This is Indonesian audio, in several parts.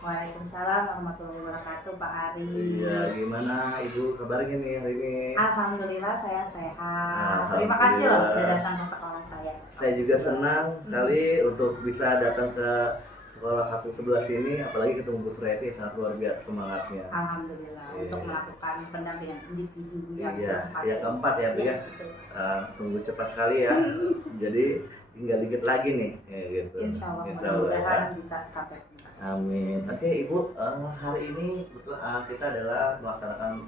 Waalaikumsalam warahmatullahi wabarakatuh, Pak Ari. Iya, gimana Ibu kabarnya nih hari ini? Alhamdulillah saya sehat. Terima Alhamdulillah. kasih loh udah datang ke sekolah saya. Saya juga senang sekali untuk bisa datang ke sekolah 111 ini, apalagi ketemu Bu Sureti, sangat luar biasa semangatnya. Alhamdulillah untuk melakukan pendampingan individu yang Yang keempat ya Bu ya. betul. Sungguh cepat sekali ya. Jadi tinggal dikit lagi nih, ya, gitu. Insya Allah ya. mudah-mudahan bisa sampai tuntas. Amin. Oke Ibu, hari ini kita adalah melaksanakan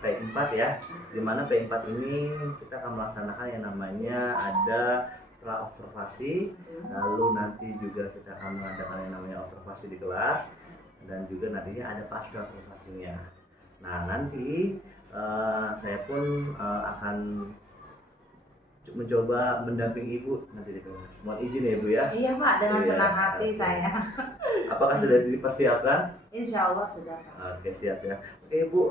P4 ya, dimana P4 ini kita akan melaksanakan yang namanya ada pra-observasi, lalu nanti juga kita akan mengadakan yang namanya observasi di kelas, dan juga nantinya ada pasca observasinya. Nah nanti saya pun akan mencoba mendampingi Ibu nanti di kelas. Mohon izin ya Ibu ya. Iya Pak, dengan senang hati saya. Apakah sudah dipersiapkan? Insya Allah sudah Pak. Oke siap ya. Oke Bu,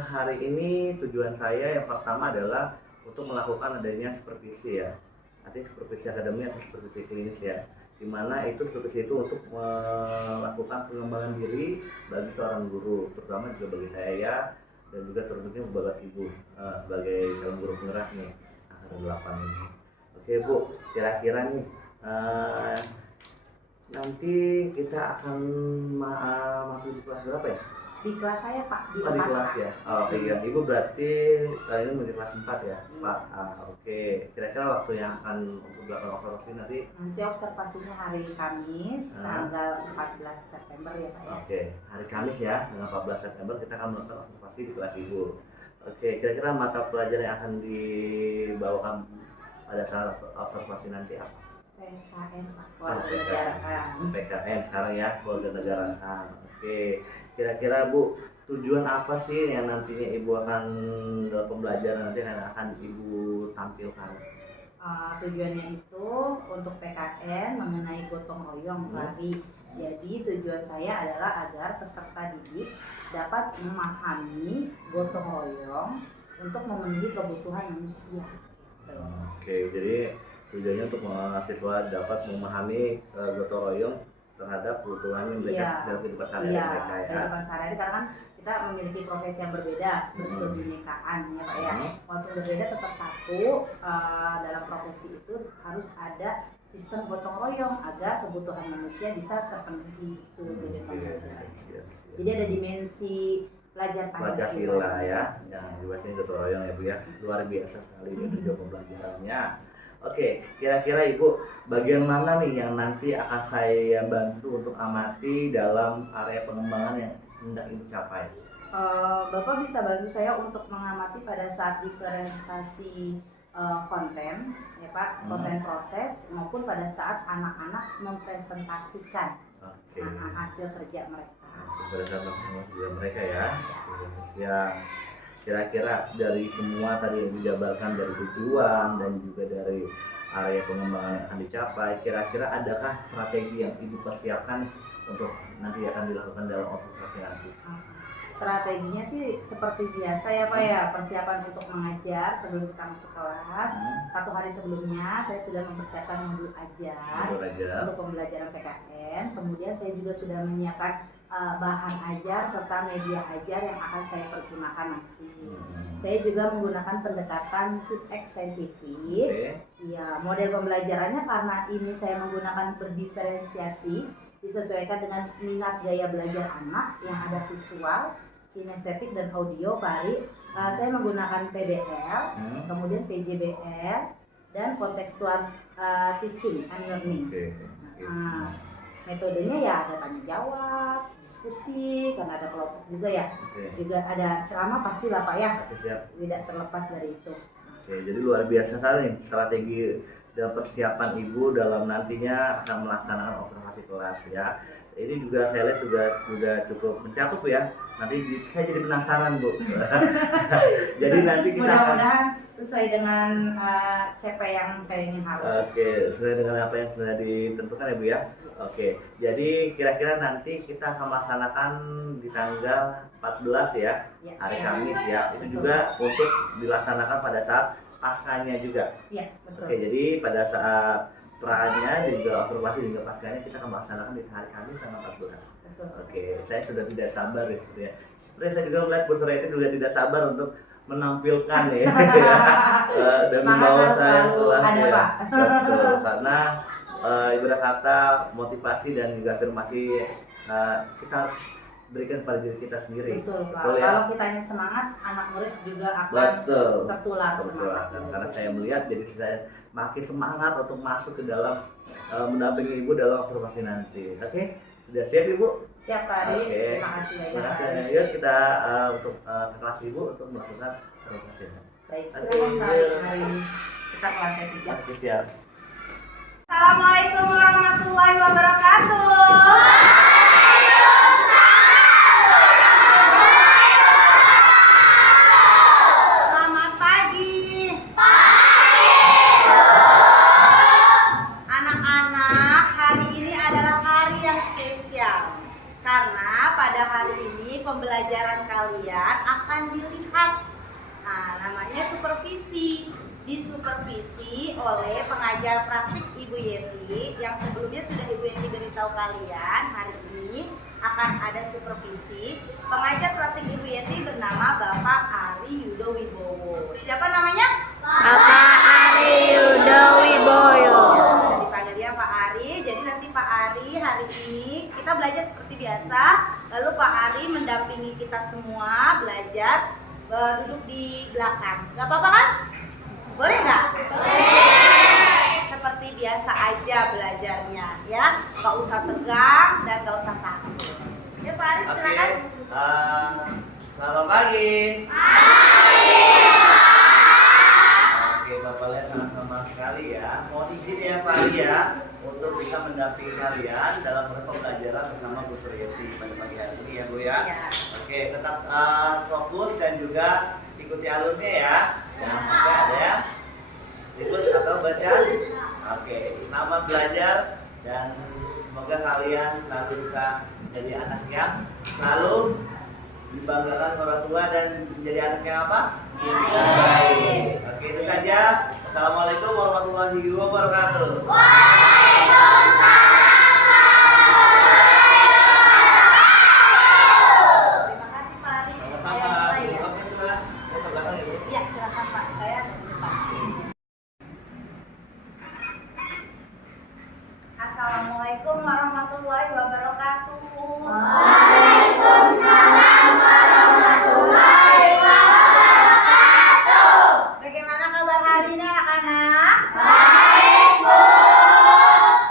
hari ini tujuan saya yang pertama adalah untuk melakukan adanya supervisi ya. Artinya supervisi akademik atau supervisi klinis ya. Dimana itu supervisi itu untuk melakukan pengembangan diri bagi seorang guru, terutama juga bagi saya dan juga terutama buat Ibu sebagai calon guru penggerak nih angkatan 8 ini. Oke Bu, kira-kira nih nanti kita akan masuk di kelas berapa ya? Di kelas saya Pak, di di 4. kelas ya? Oke ya, Ibu berarti kali ini mau di kelas 4 ya? Pak, oke. Kira-kira waktu yang akan untuk melakukan observasi nanti? Nanti observasinya hari Kamis, tanggal 14 September ya Pak ya? Oke, hari Kamis ya, tanggal 14 September kita akan melakukan observasi di kelas Ibu. Oke, kira-kira mata pelajaran yang akan dibawakan pada saat observasi nanti apa? PKN Pak, kewarganegaraan. PKN sekarang ya, kewarganegaraan. Oke, kira-kira Bu, tujuan apa sih yang nantinya Ibu akan dalam pembelajaran nanti yang akan Ibu tampilkan? Tujuannya itu untuk PKN mengenai gotong royong lari. Jadi tujuan saya adalah agar peserta didik dapat memahami gotong royong untuk memenuhi kebutuhan manusia. Gitu. Oke, jadi tujuannya untuk mahasiswa dapat memahami gotong royong terhadap kebutuhan mereka dalam kehidupan sehari-hari mereka ya. Kehidupan sehari-hari karena kan kita memiliki profesi yang berbeda, berkebinekaan ya Pak ya. Walaupun berbeda tetap satu, dalam profesi itu harus ada sistem gotong royong agar kebutuhan manusia bisa terpenuhi itu dari pembelajaran. Jadi ada dimensi pelajar Pancasila ya, yang dibahasnya gotong royong ya Bu ya. Luar biasa sekali tujuan pembelajarannya. Oke, kira-kira Ibu, bagian mana nih yang nanti akan saya bantu untuk amati dalam area pengembangan yang hendak Ibu capai? Bapak bisa bantu saya untuk mengamati pada saat diferensiasi konten, ya Pak, konten proses maupun pada saat anak-anak mempresentasikan hasil kerja mereka. Pada saat kerja mereka ya. Ya. Kira-kira dari semua tadi yang dijabarkan dari tujuan dan juga dari area pengembangan yang akan dicapai, kira-kira adakah strategi yang Ibu persiapkan untuk nanti akan dilakukan dalam observasi nanti? Strateginya sih seperti biasa ya Pak ya, persiapan untuk mengajar sebelum kita masuk kelas. 1 hari sebelumnya saya sudah mempersiapkan modul ajar untuk pembelajaran PKN. Kemudian saya juga sudah menyiapkan bahan ajar serta media ajar yang akan saya pergunakan nanti. Saya juga menggunakan pendekatan TIPX saintifik. Ya, model pembelajarannya karena ini saya menggunakan berdiferensiasi, disesuaikan dengan minat gaya belajar anak yang ada visual, kinestetik dan audio. Saya menggunakan PBL, kemudian PJBL dan kontekstual teaching and learning. Metodenya ya ada tanya jawab, diskusi, karena ada kelompok juga ya. Juga ada ceramah pastilah Pak ya. Tidak terlepas dari itu. Jadi luar biasa sekali strategi dan persiapan Ibu dalam nantinya akan melaksanakan observasi kelas ya. Ini juga saya lihat sudah cukup mencakup ya. Nanti saya jadi penasaran Bu. Jadi nanti kita mudah-mudahan sesuai dengan CP yang saya ingin harapkan. Oke, sesuai dengan apa yang sudah ditentukan ya Bu ya. Oke, jadi kira-kira nanti kita akan melaksanakan di tanggal 14 ya, hari Kamis ya. Itu juga untuk dilaksanakan pada saat paskanya juga. Iya, betul. Oke, jadi pada saat praanya dan juga observasi dan juga paskanya kita akan melaksanakan di hari Kamis tanggal 14. Betul. Oke, saya sudah tidak sabar ya. Sebenarnya saya juga melihat Bu Surya itu juga tidak sabar untuk menampilkan ya, dan membawa saya kelas ya. Pak. Betul, karena ibarat kata motivasi dan juga afirmasi kita harus berikan pada diri kita sendiri. Betul, Pak. Betul, ya? Kalau kitanya semangat, anak murid juga akan tertular semangat. Karena saya melihat, jadi saya makin semangat untuk masuk ke dalam mendampingi Ibu dalam observasi nanti. Oke, sudah siap Ibu? Siap Pak Ari. Oke. Terima kasih banyak. Terima kasih. Yuk kita untuk ke kelas Ibu untuk melakukan observasi. Baik, Oke, silakan Pak yuk. Ari. Kita ke lantai 3. Oke, siap. Assalamualaikum warahmatullahi wabarakatuh. Selamat pagi. Anak-anak, hari ini adalah hari yang spesial. Karena pada hari ini pembelajaran kalian akan dilihat. Nah, namanya supervisi. Disupervisi oleh pengajar praktik Ibu Yeti yang sebelumnya sudah Ibu Yeti beritahu kalian. Hari ini akan ada supervisi. Pengajar praktik Ibu Yeti bernama Bapak Ari Yudo Wibowo. Siapa namanya? Bapak Ari Yudo Wibowo. Ya, dipanggil dia Pak Ari. Jadi nanti Pak Ari hari ini kita belajar seperti biasa. Lalu Pak Ari mendampingi kita semua belajar duduk di belakang. Gak apa-apa kan? Boleh nggak? Boleh. Seperti biasa aja belajarnya, ya. Nggak usah tegang dan nggak usah takut. Ya Pak Ari, silakan. Selamat pagi. Oke, Bapak lihat sama sekali ya. Mohon izin ya Pak Ari ya untuk bisa mendampingi kalian dalam pembelajaran bersama Bu Suryati pada pagi hari ini ya Bu ya. Ya. Oke, tetap fokus dan juga ikuti alurnya ya. Jangan sampai ada ya ikut atau baca. Oke, selamat belajar dan semoga kalian selalu bisa menjadi anak yang selalu dibanggakan orang tua dan menjadi anak yang apa? Baik. Oke, itu saja. Assalamualaikum warahmatullahi wabarakatuh. Terima kasih Pak Ari. Saya Sama-sama. mulai ya. Oke, sudah. Kita ke belakang ya, Bu. Iya, silakan Pak. Saya di depan. Assalamualaikum warahmatullahi wabarakatuh. Bagaimana kabar hari ini anak-anak? Baik, Bu.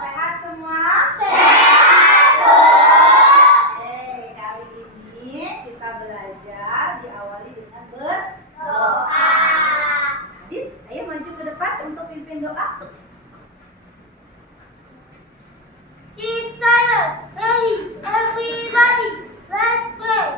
Sehat semua? Sehat, Bu. Oke, kali ini kita belajar diawali dengan berdoa. Adit, ayo maju ke depan untuk pimpin doa. Keep silent. Ready, everybody. Let's pray.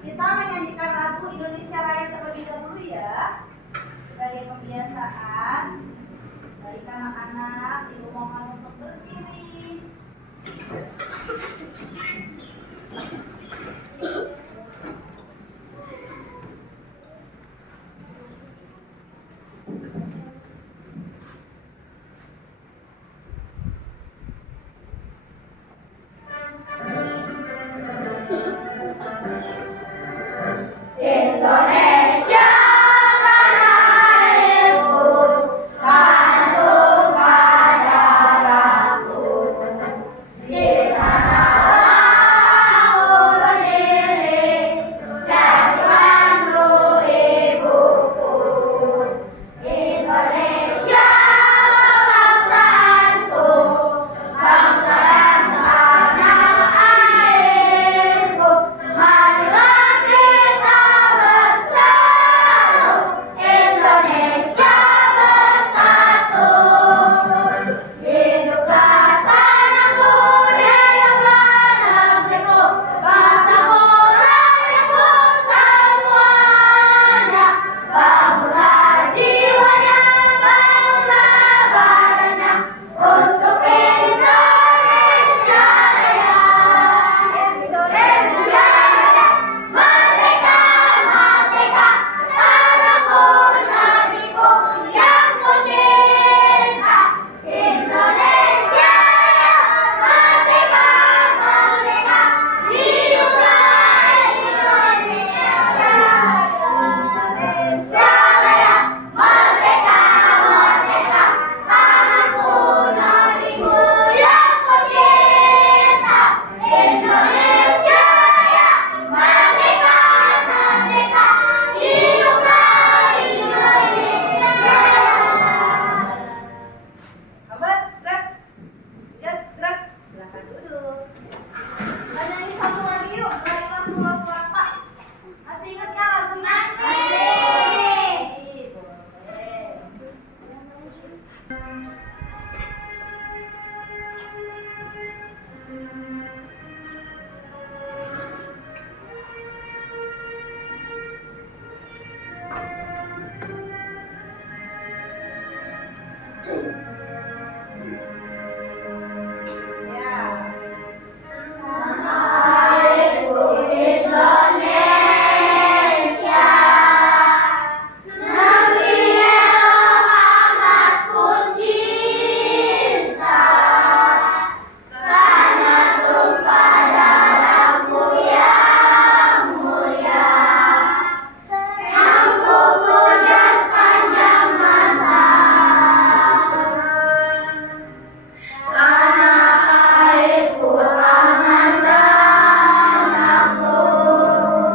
Kita menyanyikan lagu Indonesia Raya terlebih dahulu ya. sebagai kebiasaan dari anak-anak, ibu mohon untuk berdiri. Indonesia tanah airku, tanahku pada aku. Di sanalah aku berdiri, jadikanku ibuku. Indonesia bangsaku, bangsa dan tanah airku. Marilah kita bersatu, Indonesia bersatu. Hiduplah tanahku, hiduplah negeriku, bangsaku, rakyatku semuanya. Bangunlah jiwanya, bangunlah badannya untuk Indonesia Raya. Indonesia Raya, merdeka, merdeka, tanahku, negeriku yang ku cinta. Indonesia Raya, merdeka, merdeka, hiduplah Indonesia Raya. Indonesia Raya, merdeka, merdeka, tanahku, negeriku yang ku cinta. Indonesia Raya, merdeka, merdeka, hiduplah Indonesia Raya. Lambat, gerak. Ya, gerak. Silakan duduk. Kita nyanyi satu lagi yuk. Rayuan pulau kelapa. Masih ingat nggak lagunya? Boleh. Ya. Airku Indonesia, negeri yang amat ku cinta. Tanah tumpah darahku yang mulia, yang ku puja sepanjang masa. Tanah airku aman dan makmur,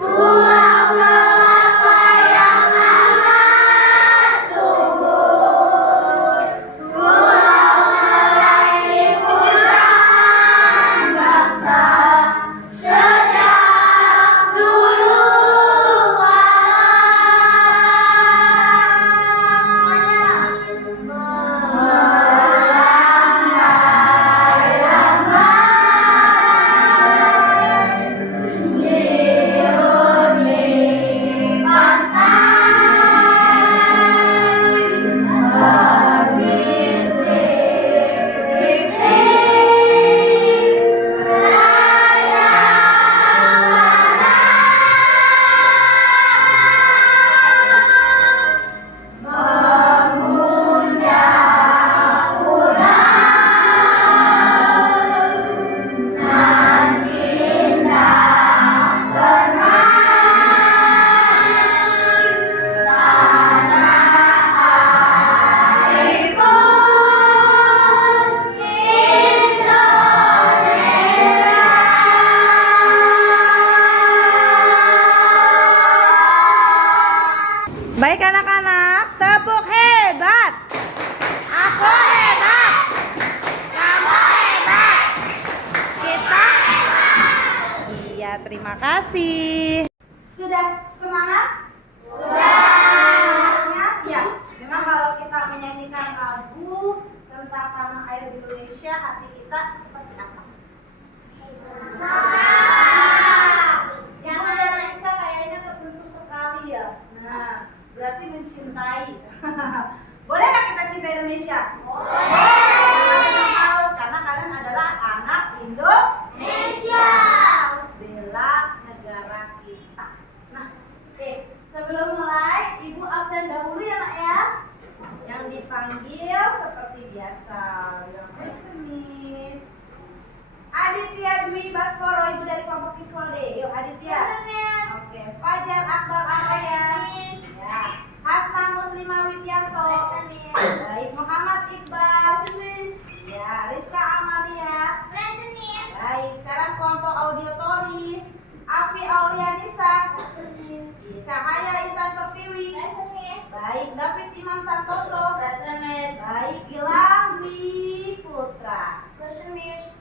pulau kelapa yang amat subur, pulau meraih pujian bangsa sejak dulu Baik anak-anak, tepuk hebat. Aku hebat, kamu hebat, kita Iya, terima kasih. Sudah semangat? Semangatnya? Ya, memang kalau kita menyanyikan lagu tentang tanah air Indonesia, hati kita seperti apa? Ibu dan Lisa kayaknya tersentuh sekali ya. Nah, berarti mencintai Cahaya Intan Pertiwi. Baik, David Imam Santoso. Baik, Gilang Dwi Putra.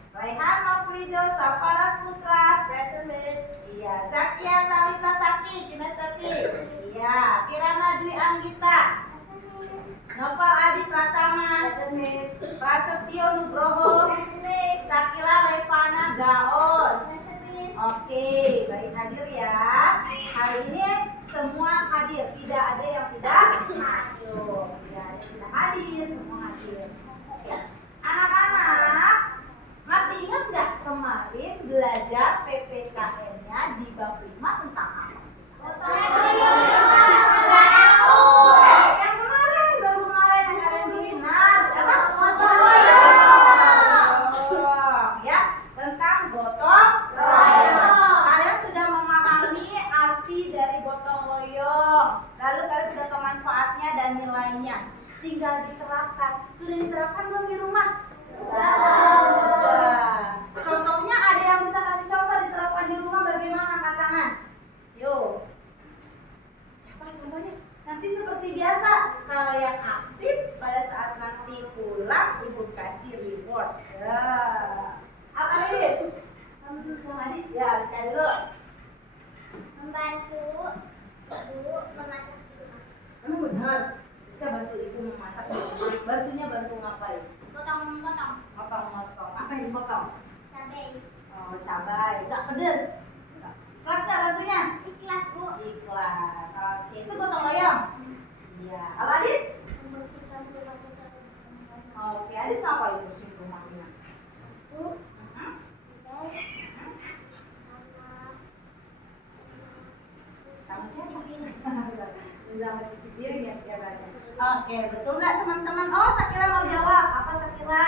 Raihan Nofrido Safaras Putra. Iya, Zakia Talita Saki Kinestati. Iya, Kirana Dwi Anggita. Noval Adi Pratama. Prasetyo Nugroho. Sakila Revana Gaos. Oke, baik hadir ya. Hari ini semua hadir, tidak ada yang tidak masuk. Tidak ada yang tidak hadir, semua hadir. Oke. Anak-anak, masih ingat nggak kemarin belajar PPKN-nya di bab 5 tentang apa? Yang kemarin, baru kemarin yang kalian bikin. Nah, apa? Ya, tentang gotong royong. Kalian sudah memahami arti dari gotong royong. Lalu kalian sudah tahu manfaatnya dan nilainya. Tinggal diterapkan. Sudah diterapkan belum di rumah? Sudah. Contohnya ada yang bisa kasih contoh diterapkan di rumah bagaimana? Angkat tangan. Yuk. Siapa contohnya? Nanti seperti biasa, kalau yang aktif pada saat nanti pulang ibu kasih reward. Ya. Apa nih? Kamu dulu sama adik? Ya, bisa dulu. Membantu ibu memasak di rumah. Emang benar? Bisa bantu ibu memasak di rumah. Bantunya bantu ngapain? Potong-potong Motong-motong. Apa yang dipotong? cabai. Oh, cabai. Enggak pedes. Ikhlas nggak bantunya? Ikhlas bu. Ikhlas. Oke, itu gotong royong. Iya. Apa Adit? Membersihkan rumah kita bersama-sama. Oke, Adit ngapain bersihin rumahnya? Bu, Hah? bebek, Sama siapa? Sama cuci piring ya pikirannya. Oke, betul nggak teman-teman? Oh, Sakila mau jawab. Apa Sakila?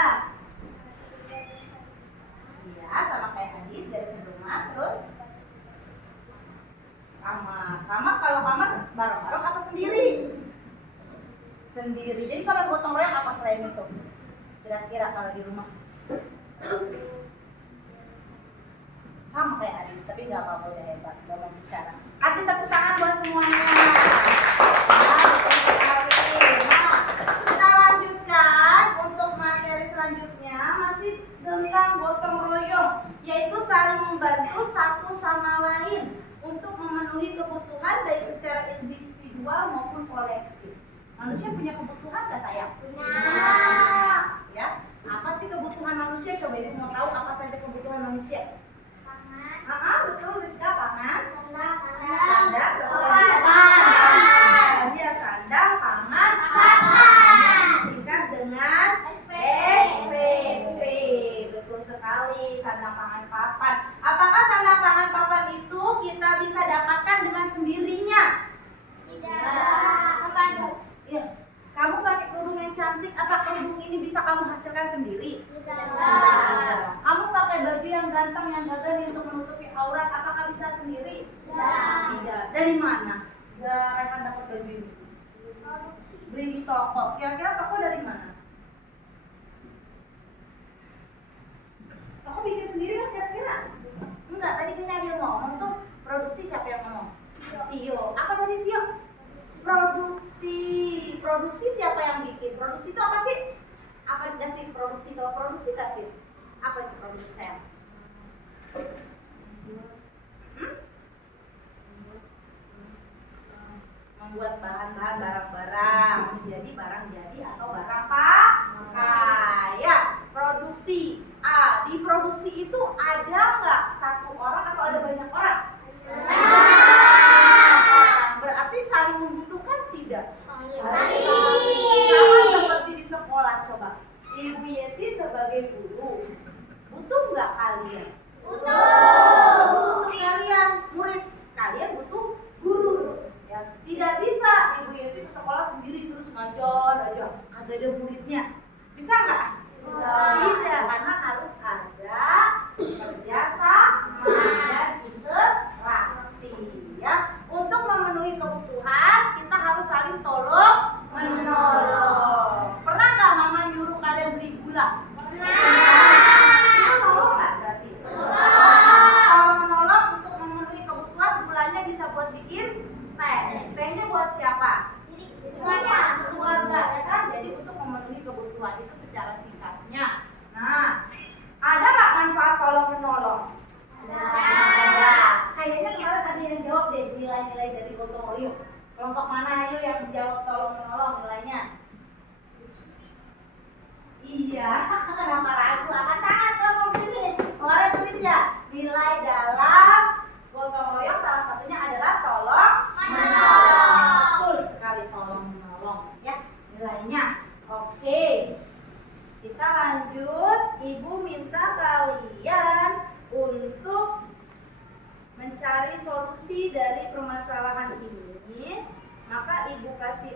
Iya, sama kayak Adit dari rumah. Terus kamar kalau kamar bareng-bareng apa sendiri? Sendiri. Jadi kalau gotong royong apa selain itu? Kira-kira kalau di rumah? Sama kayak Adit, tapi nggak apa-apa, udah hebat, udah mau bicara. Kasih tepuk tangan buat semuanya. Nah, kita lanjutkan untuk materi selanjutnya masih tentang gotong royong, yaitu saling membantu satu sama lain untuk memenuhi kebutuhan baik secara individual maupun kolektif. Manusia punya kebutuhan nggak sayang? Punya. Ya, apa sih kebutuhan manusia? Coba ibu mau tahu apa saja kebutuhan manusia? Betul, Rizka, pangan, sandang, papan. Dia sandang, pangan, papan. Disingkat dengan SPP. Betul sekali, sandang, pangan, papan. Apakah sandang, pangan, papan itu kita bisa dapatkan dengan sendirinya? Tidak. Membantu. Iya. Kamu pakai kerudung yang cantik, apa kerudung ini bisa kamu hasilkan sendiri? Tidak. Kamu pakai baju yang ganteng, yang gagah nih untuk menutupi aurat, apakah bisa sendiri? Tidak. Dari mana? Rehan dapat baju ini? Beli di toko. Kira-kira toko dari mana? Toko bikin sendiri kan kira-kira? Enggak, tadi kita dia ngomong tuh produksi siapa yang ngomong? Tio. Apa tadi Tio? Produksi siapa yang bikin? Produksi itu apa sih? Apa David produksi? Tahu produksi David? Apa itu produksi saya? Membuat bahan-bahan barang-barang menjadi barang jadi atau barang pakai. Ya, produksi. Di produksi itu ada nggak satu orang atau ada banyak orang? Berarti saling membutuhkan tidak? Sama seperti di sekolah, coba. Ibu Yeti sebagai guru, butuh nggak kalian? Butuh kalian, murid. Kalian butuh guru. Ya, tidak bisa Ibu Yeti ke sekolah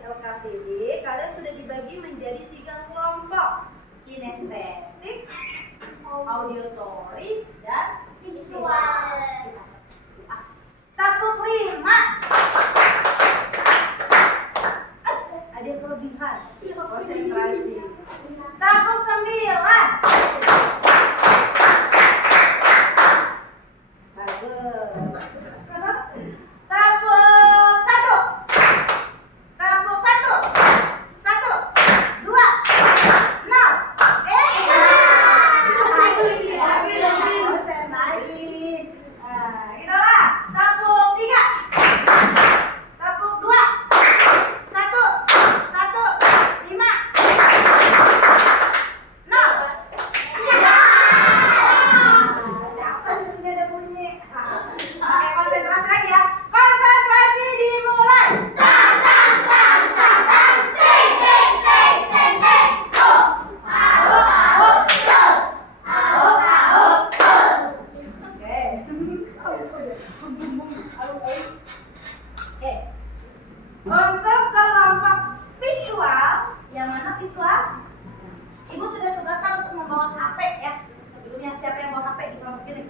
LKPD, kalian sudah dibagi menjadi 3 kelompok. Kinestetik, auditory, dan visual. Tepuk 5. Ada yang kelebihan. Konsentrasi. Tepuk 9. Bagus. Tepuk 1. Tepuk 1. 1, 2, 0. Konsen lagi. Nah, gitu lah. Tepuk 3. Tepuk 2. 1, 5, 0. Siapa sih nggak ada bunyi? Oke, konsentrasi lagi ya. Konsentrasi dimulai. Oke. Untuk kelompok visual, yang mana visual? Ibu sudah tugaskan untuk membawa HP ya. Sebelumnya siapa yang bawa HP di kelompok ini?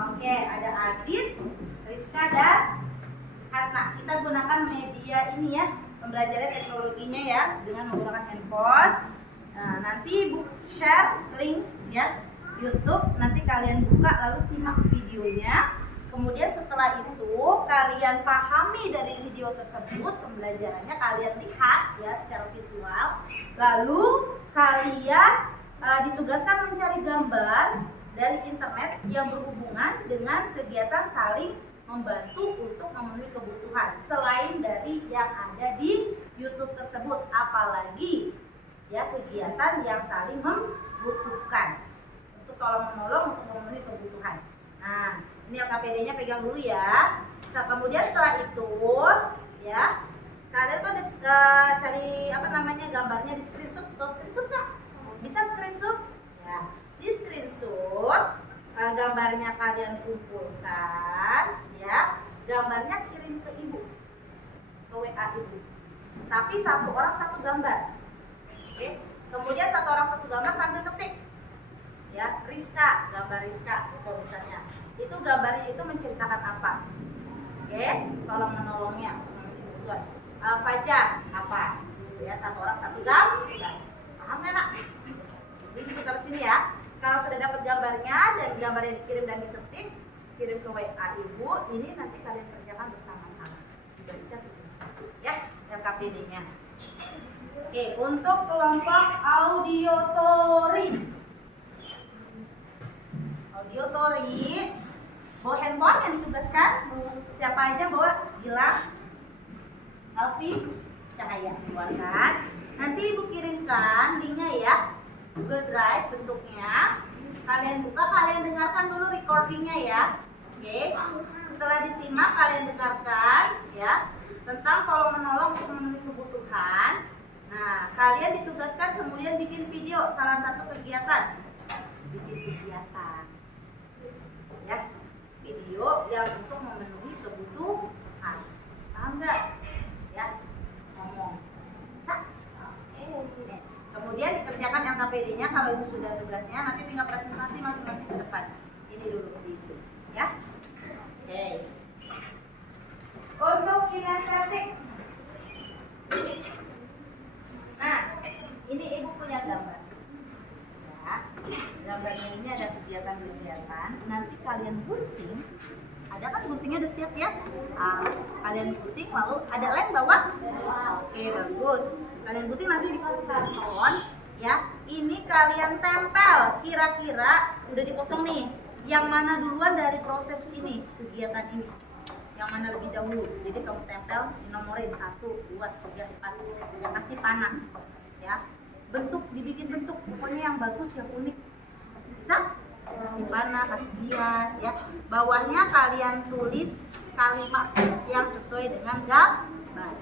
Oke, ada Adit, Rizka, dan Hasna. Kita gunakan media ini ya, pembelajaran teknologinya ya, dengan menggunakan handphone. Nah, nanti Ibu share link ya YouTube, nanti kalian buka lalu simak videonya. Kemudian setelah itu kalian pahami dari video tersebut, pembelajarannya kalian lihat ya secara visual. Lalu kalian ditugaskan mencari gambar dari internet yang berhubungan dengan kegiatan saling membantu untuk memenuhi kebutuhan selain dari yang ada di YouTube tersebut, apalagi ya kegiatan yang saling membutuhkan untuk tolong menolong untuk memenuhi kebutuhan. Nah, ini LKPD-nya pegang dulu ya. Kemudian setelah itu ya kalian tuh cari gambarnya di screenshot atau screenshot nggak? Bisa screenshot? Ya, di screenshot gambarnya kalian kumpulkan ya. Gambarnya kirim ke ibu, ke WA ibu. Tapi satu orang satu gambar. Oke. Kemudian satu orang satu gambar sambil ketik. Ya, Rizka, gambar Rizka itu misalnya. Itu gambarnya itu menceritakan apa? Oke, tolong menolongnya. Fajar apa? Ya, satu orang satu gambar. Paham nggak nak? Jadi kita ke sini ya. Kalau sudah dapat gambarnya dan gambarnya dikirim dan diketik, kirim ke WA ibu. Ini nanti kalian kerjakan bersama-sama. Dibaca satu ya, LKPD-nya. Oke, untuk kelompok auditory. Auditory, bawa handphone yang ditugaskan. Siapa aja bawa? Gilang, Alfi, Cahaya, keluarkan. Nanti ibu kirimkan linknya ya, Google Drive bentuknya. Kalian buka, kalian dengarkan dulu recordingnya ya. Oke. Setelah disimak, kalian dengarkan ya tentang tolong menolong untuk memenuhi kebutuhan. Nah, kalian ditugaskan kemudian bikin video salah satu kegiatan. Bikin kegiatan. Ya, video yang untuk memenuhi kebutuhan. Paham nggak? Ya, ngomong. Bisa? Oke. Kemudian dikerjakan LKPD-nya. Kalau ibu sudah tugasnya, nanti tinggal presentasi masing-masing ke depan. Ini dulu diisi, ya. Oke. Untuk kinestetik. Nah, ini ibu punya gambar. Ya, gambarnya ini ada kegiatan-kegiatan. Nanti kalian gunting. Ada kan guntingnya udah siap ya? Kalian gunting lalu ada lem bawah? Oke, bagus. Kalian gunting nanti dikasih karton. Ya, ini kalian tempel. Kira-kira udah dipotong nih. Yang mana duluan dari proses ini, kegiatan ini? Yang mana lebih dahulu? Jadi kamu tempel, dinomorin 1, 2, 3, 4. Yang kasih panah. Ya, bentuk, dibikin bentuk. Pokoknya yang bagus, yang unik. Bisa? Kasih panah, kasih hias ya. Bawahnya kalian tulis kalimat yang sesuai dengan gambar.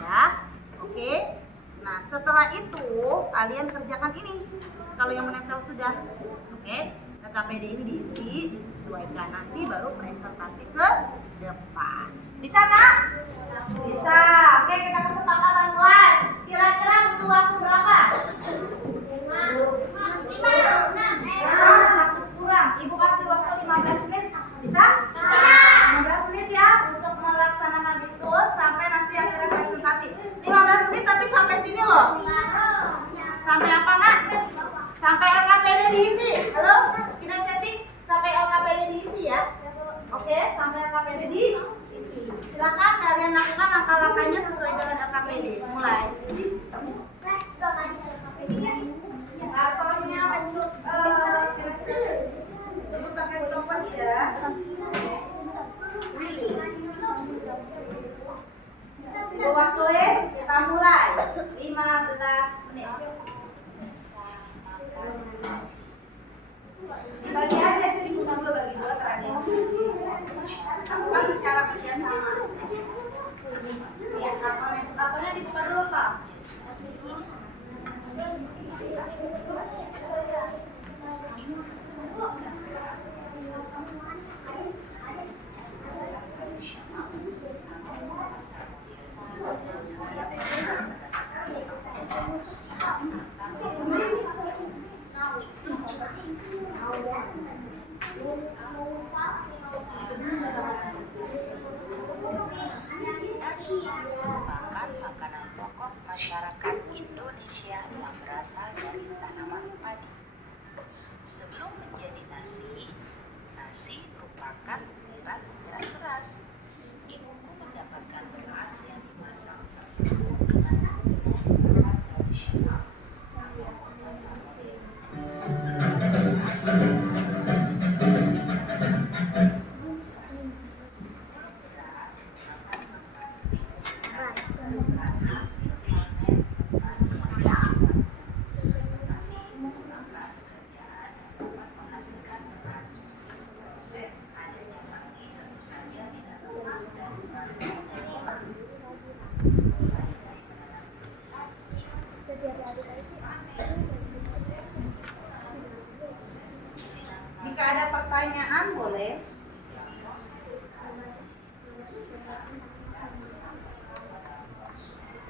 Ya, oke. Nah, setelah itu kalian kerjakan ini. Kalau yang menempel sudah, oke. KPD ini diisi, disesuaikan. Nanti baru presentasi ke depan. Bisa nak? Bisa. Oke, kita kesepakatan kelas. butuh waktu berapa? 5. Kurang. Ibu kasih waktu 15 menit. Bisa? 15 menit ya untuk melaksanakan itu sampai nanti akhirnya presentasi. 15 menit tapi sampai sini loh. Sampai apa nak? Sampai LKPD diisi. Halo? Kinestetik sampai LKPD diisi ya. Oke, sampai LKPD diisi. Silakan kalian lakukan langkah-langkahnya sesuai dengan LKPD. Mulai. Ataunya sebut pakai stopwatch ya. Waktu kita mulai 15 menit. Bagi aja sih dibuka dulu bagi dua terakhir. Apa secara kerjasama? Ya, kartonnya dibuka dulu Pak. Merupakan makanan pokok masyarakat Indonesia yang berasal dari tanaman padi. Sebelum menjadi nasi, nasi merupakan butiran beras. Ibuku mendapatkan beras yang dimasak tersebut dengan masak tradisional. Jika ada pertanyaan boleh.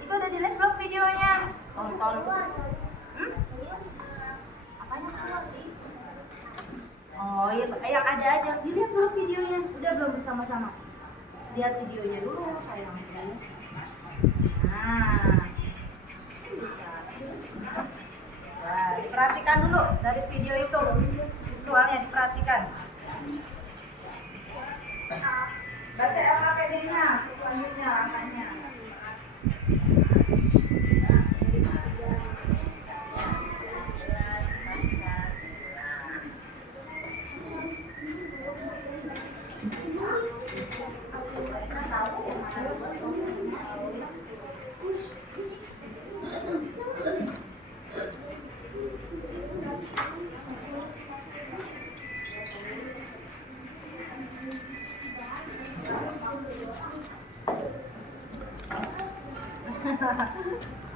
Itu udah di-like belum videonya? Tonton. Apanya keluar? Oh iya, yang ada aja. Dilihat dulu videonya. Udah belum bersama-sama? Lihat videonya dulu, sayang. Nah. Nah, diperhatikan dulu dari video itu. Visualnya diperhatikan. Baca LKPD-nya, selanjutnya langkahnya.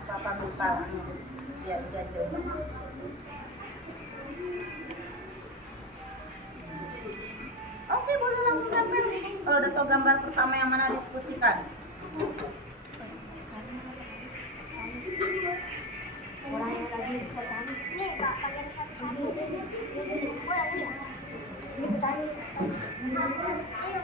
Papa lupa. Ya, udah. Oke, boleh langsung tempel. Kalau udah tahu gambar pertama yang mana diskusikan. Nih, Kak, bagian satu-satu. Ini petani. Ayo.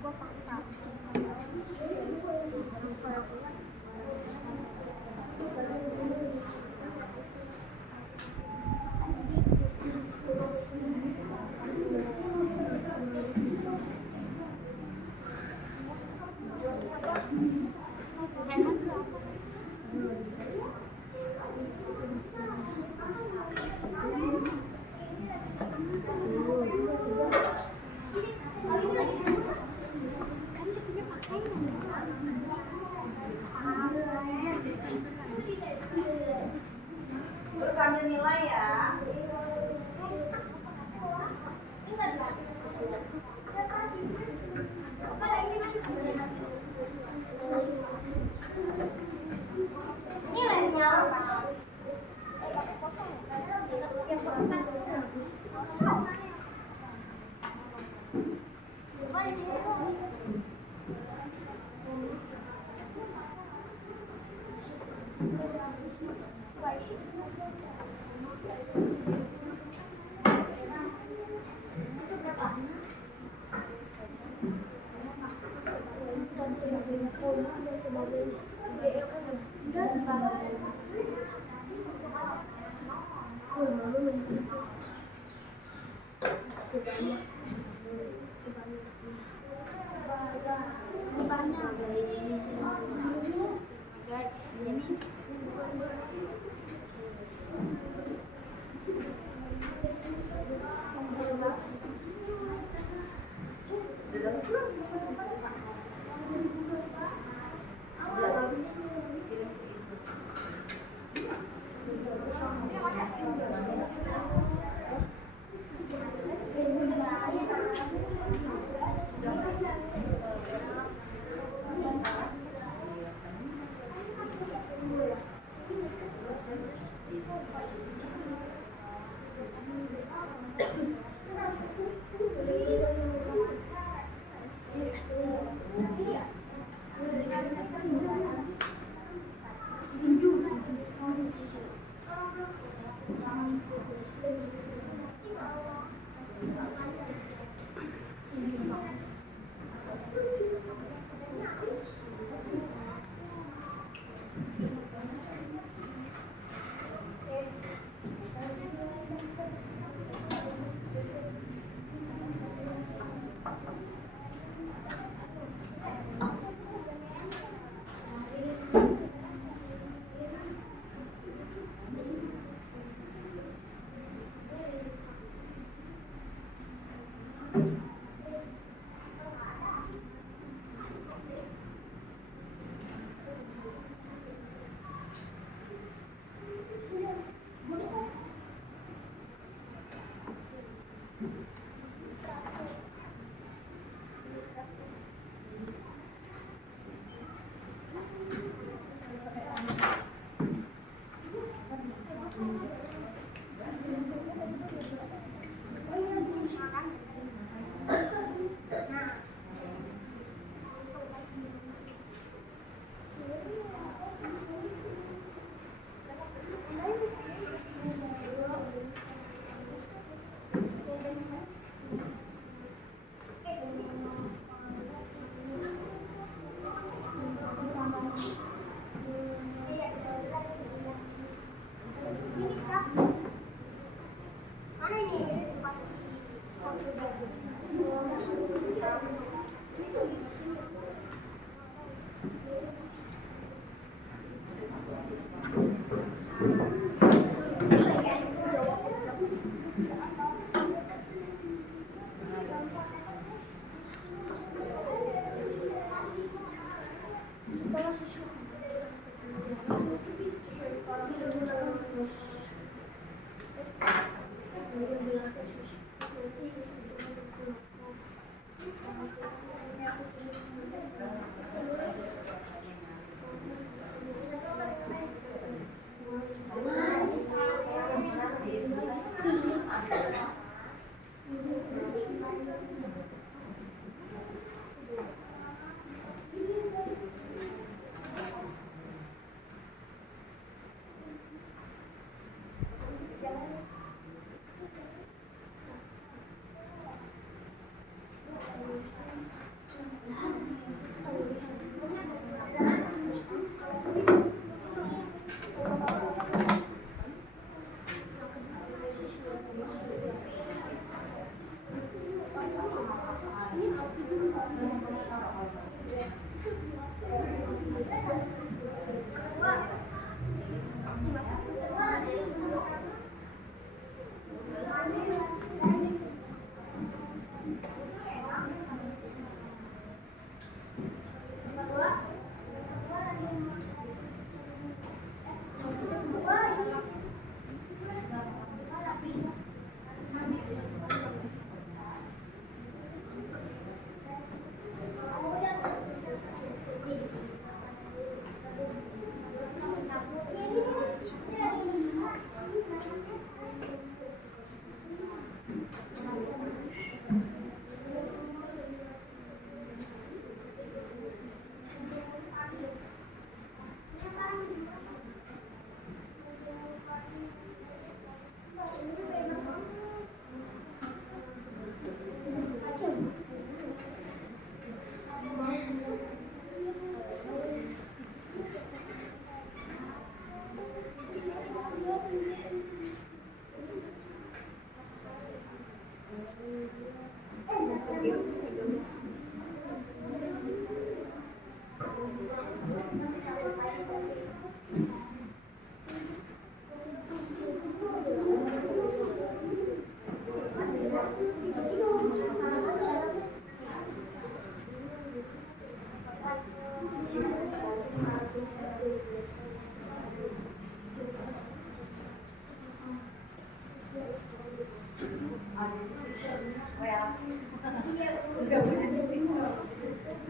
Gue pasal. Terus sambil nilai ya. Nilainya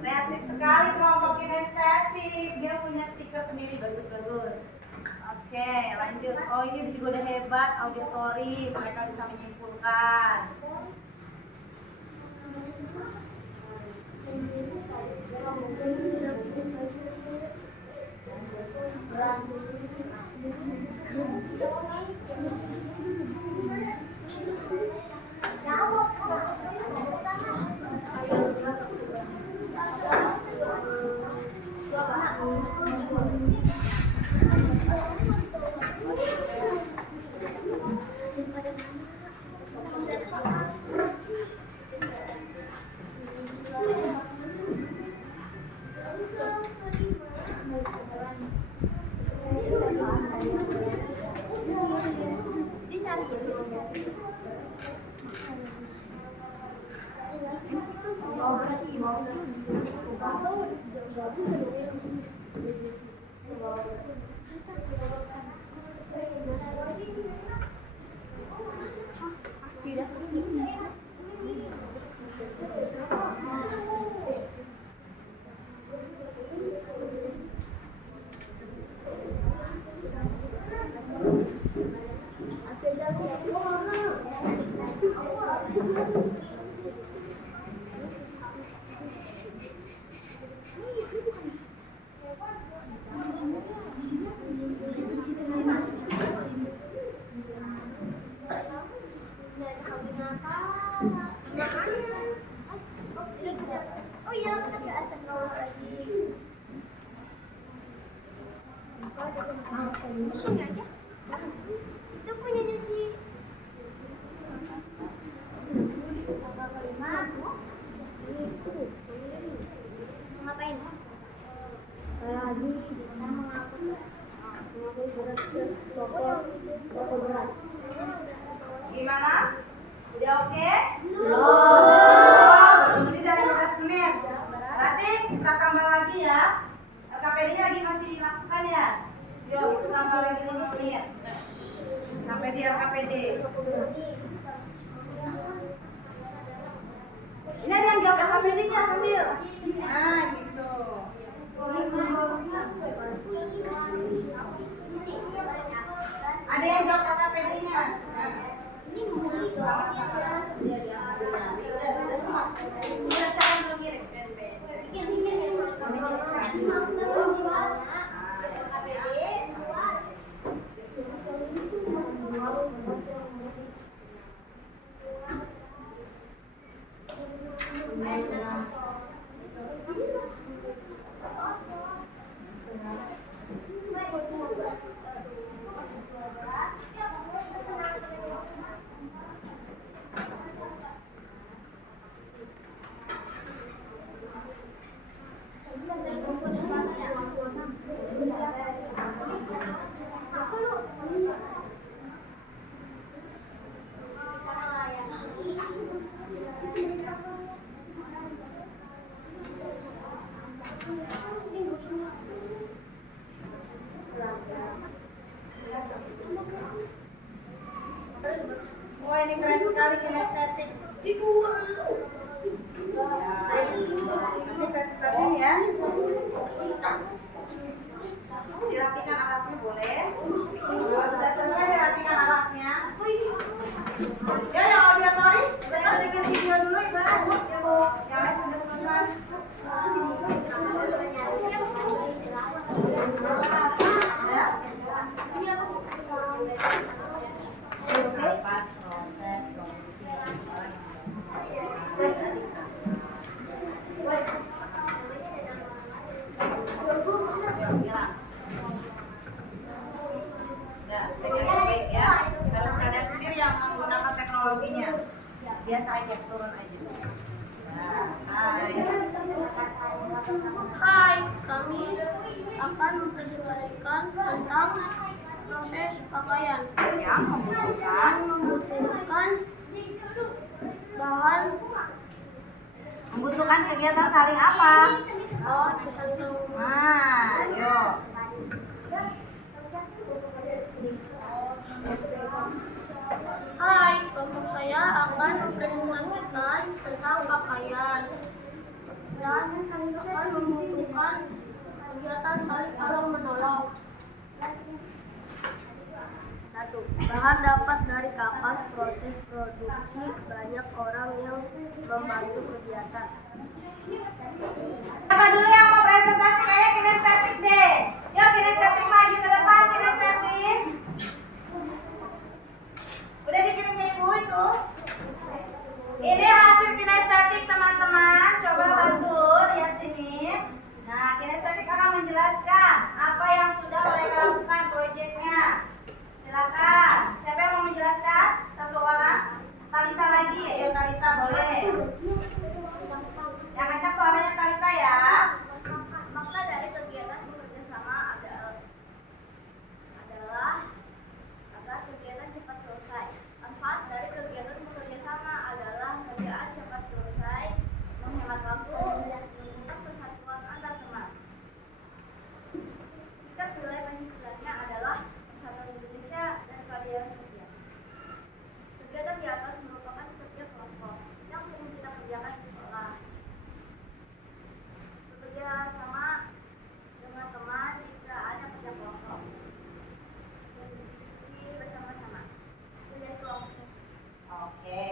Kreatif sekali kelompok kinestetik. Dia punya stiker sendiri, bagus-bagus. Oke, lanjut. Oh, ini juga udah hebat, auditori. Mereka bisa menyimpulkan. Oh iya, kan ada asam lawan lagi. Sini aja. Itu punyanya si ngapain? Lagi kita mengangkut Gimana? Udah oke? Belum. Ini dari 15 menit. Berarti kita tambah lagi ya. LKPD-nya lagi masih dilakukan ya. Yuk, kita tambah lagi 5 menit. Sampai di LKPD. Ini ada yang jawab LKPD-nya sambil. Nah, gitu. Ada yang jawab LKPD-nya. Ini udah semua. Sudah cara belum ngirim. Wah, ini keren sekali kinestetik. Nanti presentasiin ya. Dirapikan alatnya boleh. Kalau sudah selesai dirapikan alatnya. Ya, yang auditori, kita bikin video dulu Ibu. Ya Bu, yang lain sudah selesai. Ya. Pas proses ya, pegang baik ya. Harus kalian sendiri yang menggunakan teknologinya. Biasa aja, turun aja. Nah, hai. Hai, kami akan mempresentasikan tentang proses pakaian Yang membutuhkan bahan membutuhkan kegiatan saling apa? kesentuhan. Nah, yuk. Hai, kelompok saya akan mempresentasikan tentang pakaian dan akan membutuhkan kegiatan saling tolong menolong. 1. Bahan dapat dari kapas proses produksi, banyak orang yang membantu kegiatan. Siapa dulu yang mau presentasi kayak kinestetik deh? Yuk kinestetik maju ke depan kinestetik. Udah dikirim ke Ibu itu. Ini hasil kinestetik teman-teman. Coba bantu lihat sini. Nah, kinestetik akan menjelaskan apa yang sudah mereka lakukan proyeknya. Silakan. Siapa yang mau menjelaskan? Satu orang. Talita lagi. Ayo Talita boleh. Yang kencang suaranya Talita ya. Makna dari kegiatan bekerja sama adalah agar kegiatan cepat selesai. Manfaat dari kegiatan bekerja sama adalah kerjaan cepat selesai, menghemat waktu, dan meningkatkan persatuan antar teman. Sikap nilai Pancasilanya adalah persatuan Indonesia dan keadilan sosial. Kegiatan di atas merupakan kerja kelompok yang sering kita kerjakan di sekolah. Bekerja sama dengan teman jika ada kerja kelompok dan berdiskusi bersama-sama. Menjadi kelompok. Oke.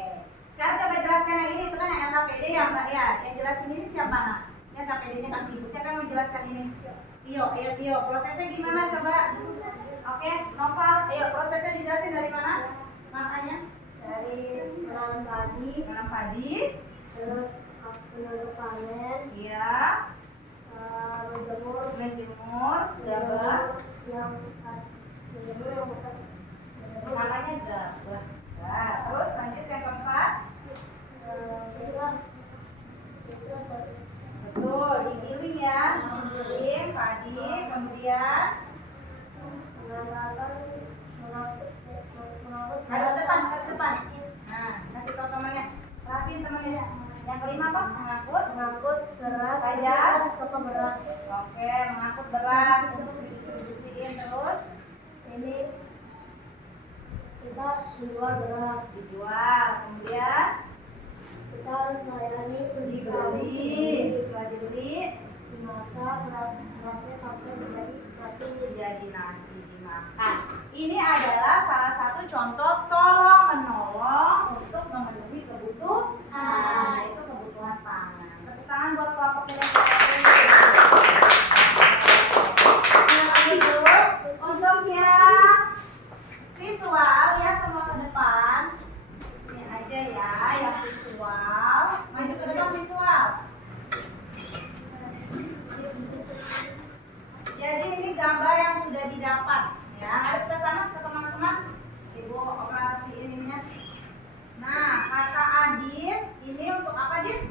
Sekarang coba jelaskan yang ini. Itu kan yang LKPD ya Mbak ya. Yang jelasin ini siapa nak? Ini LKPD-nya kasih Ibu. Siapa yang mau jelaskan ini? Tio. Ayo Tio. Prosesnya gimana coba? Oke. Noval. Ayo prosesnya dijelasin dari mana? Makanya? Dari menanam padi, terus menanam panen, iya. menjemur, Gabah. yang menjemur yang bukan Makanya gabah. Nah, terus lanjut yang keempat. Betul, digiling ya. Digiling padi, kemudian Dijual beras. Dijual. Kemudian Kita harus melayani dibeli. Setelah dibeli dimasak berasnya sampai jadi nasi dimakan. Ini adalah salah satu contoh tolong menolong untuk memenuhi kebutuhan, yaitu kebutuhan pangan. Tepuk tangan buat kelompok kita. Untuk yang visual, lihat semua ke depan. Sini aja ya, yang visual. Maju ke depan visual. Jadi ini gambar yang sudah didapat, ya. Ada ke sana ke teman-teman. Ibu operasi ininya. Nah, kata Adit, ini untuk apa, Dit?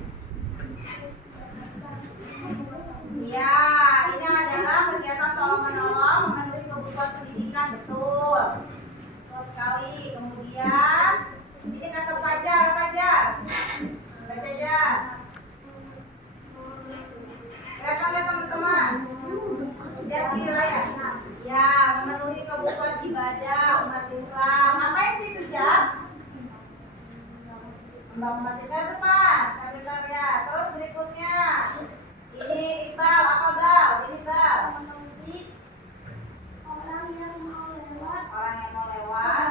Ya, ini adalah kegiatan tolong menolong memenuhi kebutuhan pendidikan, betul. Betul sekali. Kemudian ini kata Fajar, Fajar. Baca aja. Kelihatan nggak teman-teman? Lihat di layar. Ya, memenuhi kebutuhan ibadah umat Islam. Ngapain sih itu, Jam? Membangun masjid ke depan, karya. Terus berikutnya. Ini Iqbal, apa Bal? Ini Bal. orang yang mau lewat Orang yang mau lewat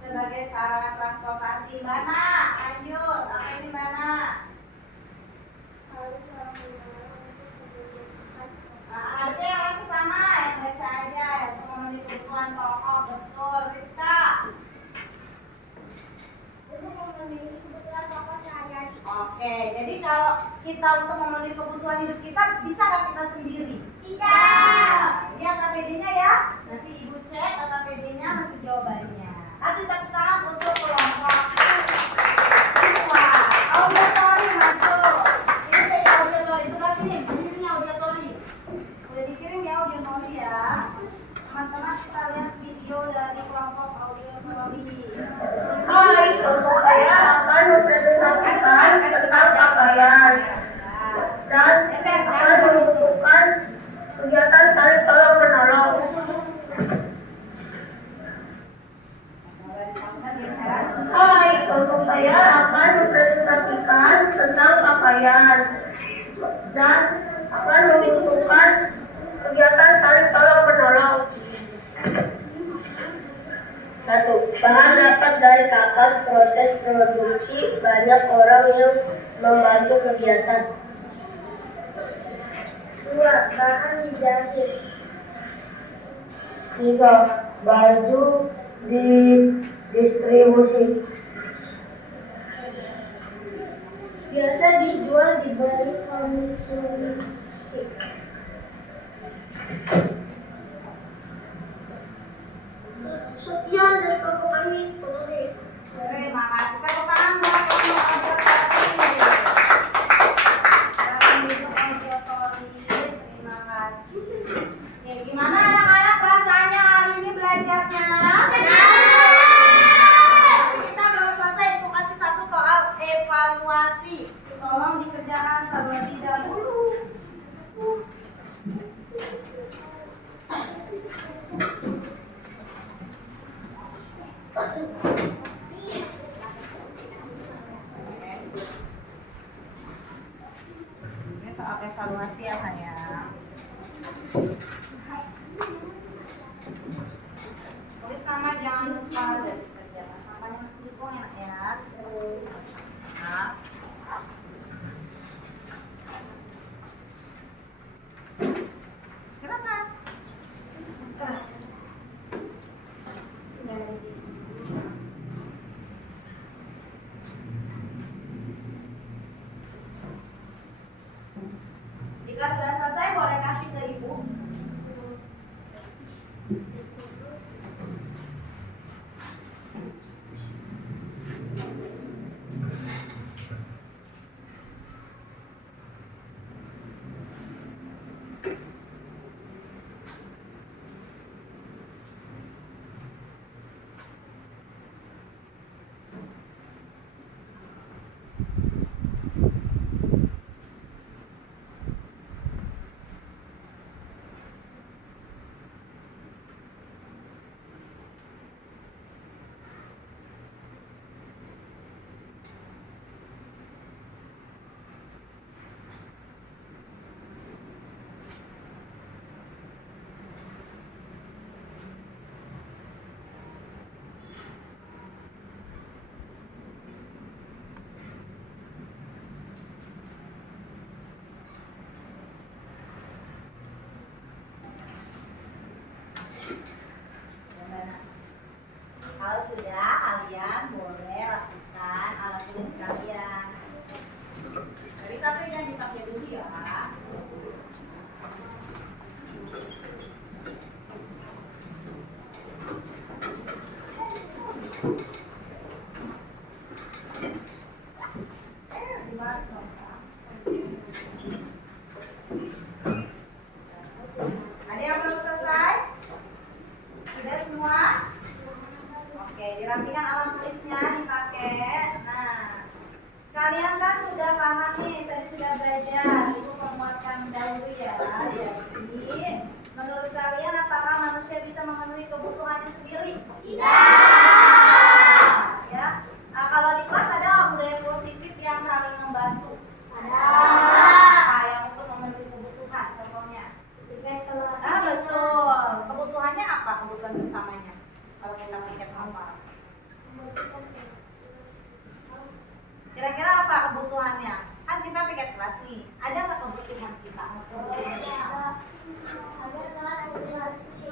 sebagai sarana transportasi. Bana, lanjut. Apa ini Bana? Nah, artinya orang ke sana yang baca aja untuk memenuhi kebutuhan pokok, betul. Rizka. untuk memenuhi kebutuhan pokok sehari-hari. Oke, jadi kalau kita untuk memenuhi kebutuhan hidup kita, bisa nggak kita sendiri? Tidak. Ini KPD-nya ya. Nanti Ibu cek KPD-nya masih jawabannya. Kasih tepuk tangan untuk kelompok siswa. Auditori masuk. Ini saya auditori. Sebelah sini, ini auditori. Udah dikirim ya auditori ya. Teman-teman kita lihat video dari kelompok auditori. Hai, kelompok saya akan mempresentasikan tentang pakaian dan akan membutuhkan kegiatan saling tolong menolong. Hai, kelompok saya akan mempresentasikan tentang pakaian dan akan membutuhkan kegiatan saling tolong menolong. 1. Bahan dapat dari kapas proses produksi, banyak orang yang membantu kegiatan. 2. Bahan dijahit. 3. Baju didistribusi. Biasa dijual dibeli konsumsi. Sekian dari kelompok kami. Terima kasih. Tepuk tangan buat kelompok auditori. Terima kasih. Oke, gimana anak-anak perasaannya hari ini belajarnya? Tapi kita belum selesai. Ibu kasih satu soal evaluasi. Tolong dikerjakan terlebih dahulu. sudah, kalian boleh lakukan alat tulis kalian. Tapi jangan dipakai dulu ya. Ada yang belum selesai? Sudah semua? Oke, dirapikan alat tulisnya, dipakai. Nah, kalian kan sudah paham nih, tadi sudah belajar. Ibu menguatkan dahulu ya. Jadi, menurut kalian apakah manusia bisa memenuhi kebutuhannya sendiri? Tidak. Ya. Nah, kalau di kelas ada budaya positif yang saling membantu. Ada. Yang untuk memenuhi kebutuhan, contohnya. Ah, betul. Kebutuhannya apa? Kebutuhan bersamanya. Kalau kita piket apa? Kira-kira apa kebutuhannya? Kan kita piket kelas nih. Ada nggak kebutuhan kita?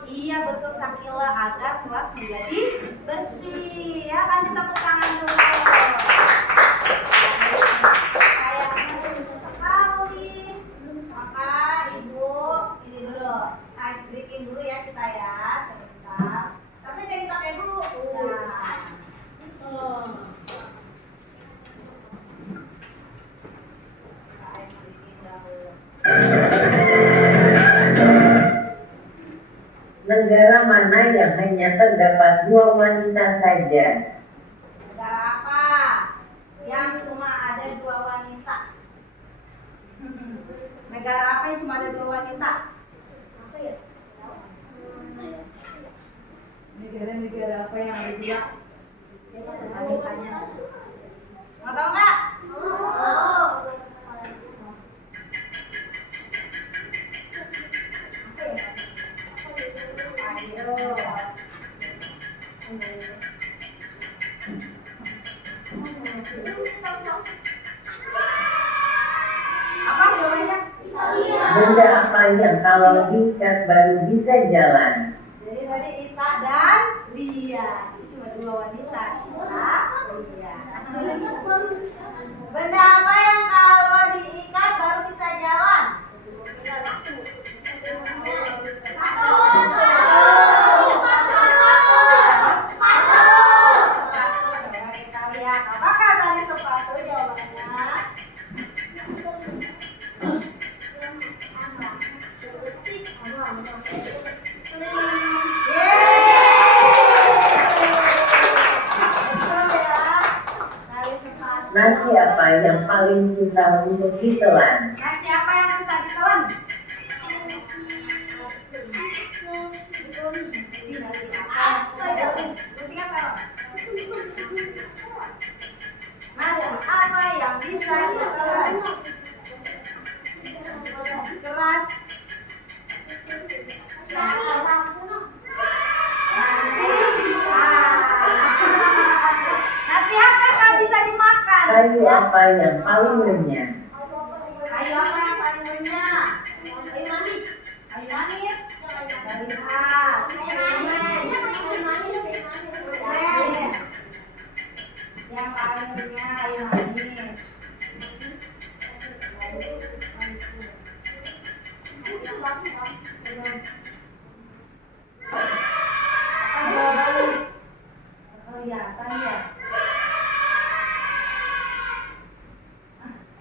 Iya betul Sakila, agar kelas menjadi bersih. Ya kasih tepuk tangan dulu. Kayaknya seru sekali. Maka ibu ini dulu, ice breaking dulu ya kita ya sebentar. Tapi jangan pakai dulu. Nah. Negara mana yang hanya terdapat 2 wanita saja? Negara apa yang cuma ada 2 wanita? Negara apa yang cuma ada 2 wanita? Apa ya? Negara-negara apa yang ada 2 wanitanya? Mau tahu nggak? Apa jawabannya? Benda apa yang kalau diikat baru bisa jalan? Jadi tadi Ita dan Lia. Itu cuma 2 wanita. Ita, Lia. Benda apa yang kalau diikat baru bisa jalan? Kita lihat apakah tadi sepatu jawabannya? Nasi apa yang paling susah untuk ditelan? Nasi apa yang susah ditelan? Nasi apa yang bisa ditelan? Keras. Nasi apa yang bisa dimakan? Kayu apa yang paling renyah? Kayu apa yang paling renyah? Kayu manis. Kayu manis. Dari A. Yang paling renyah kayu manis. Apa jawabannya? Kelihatan ya?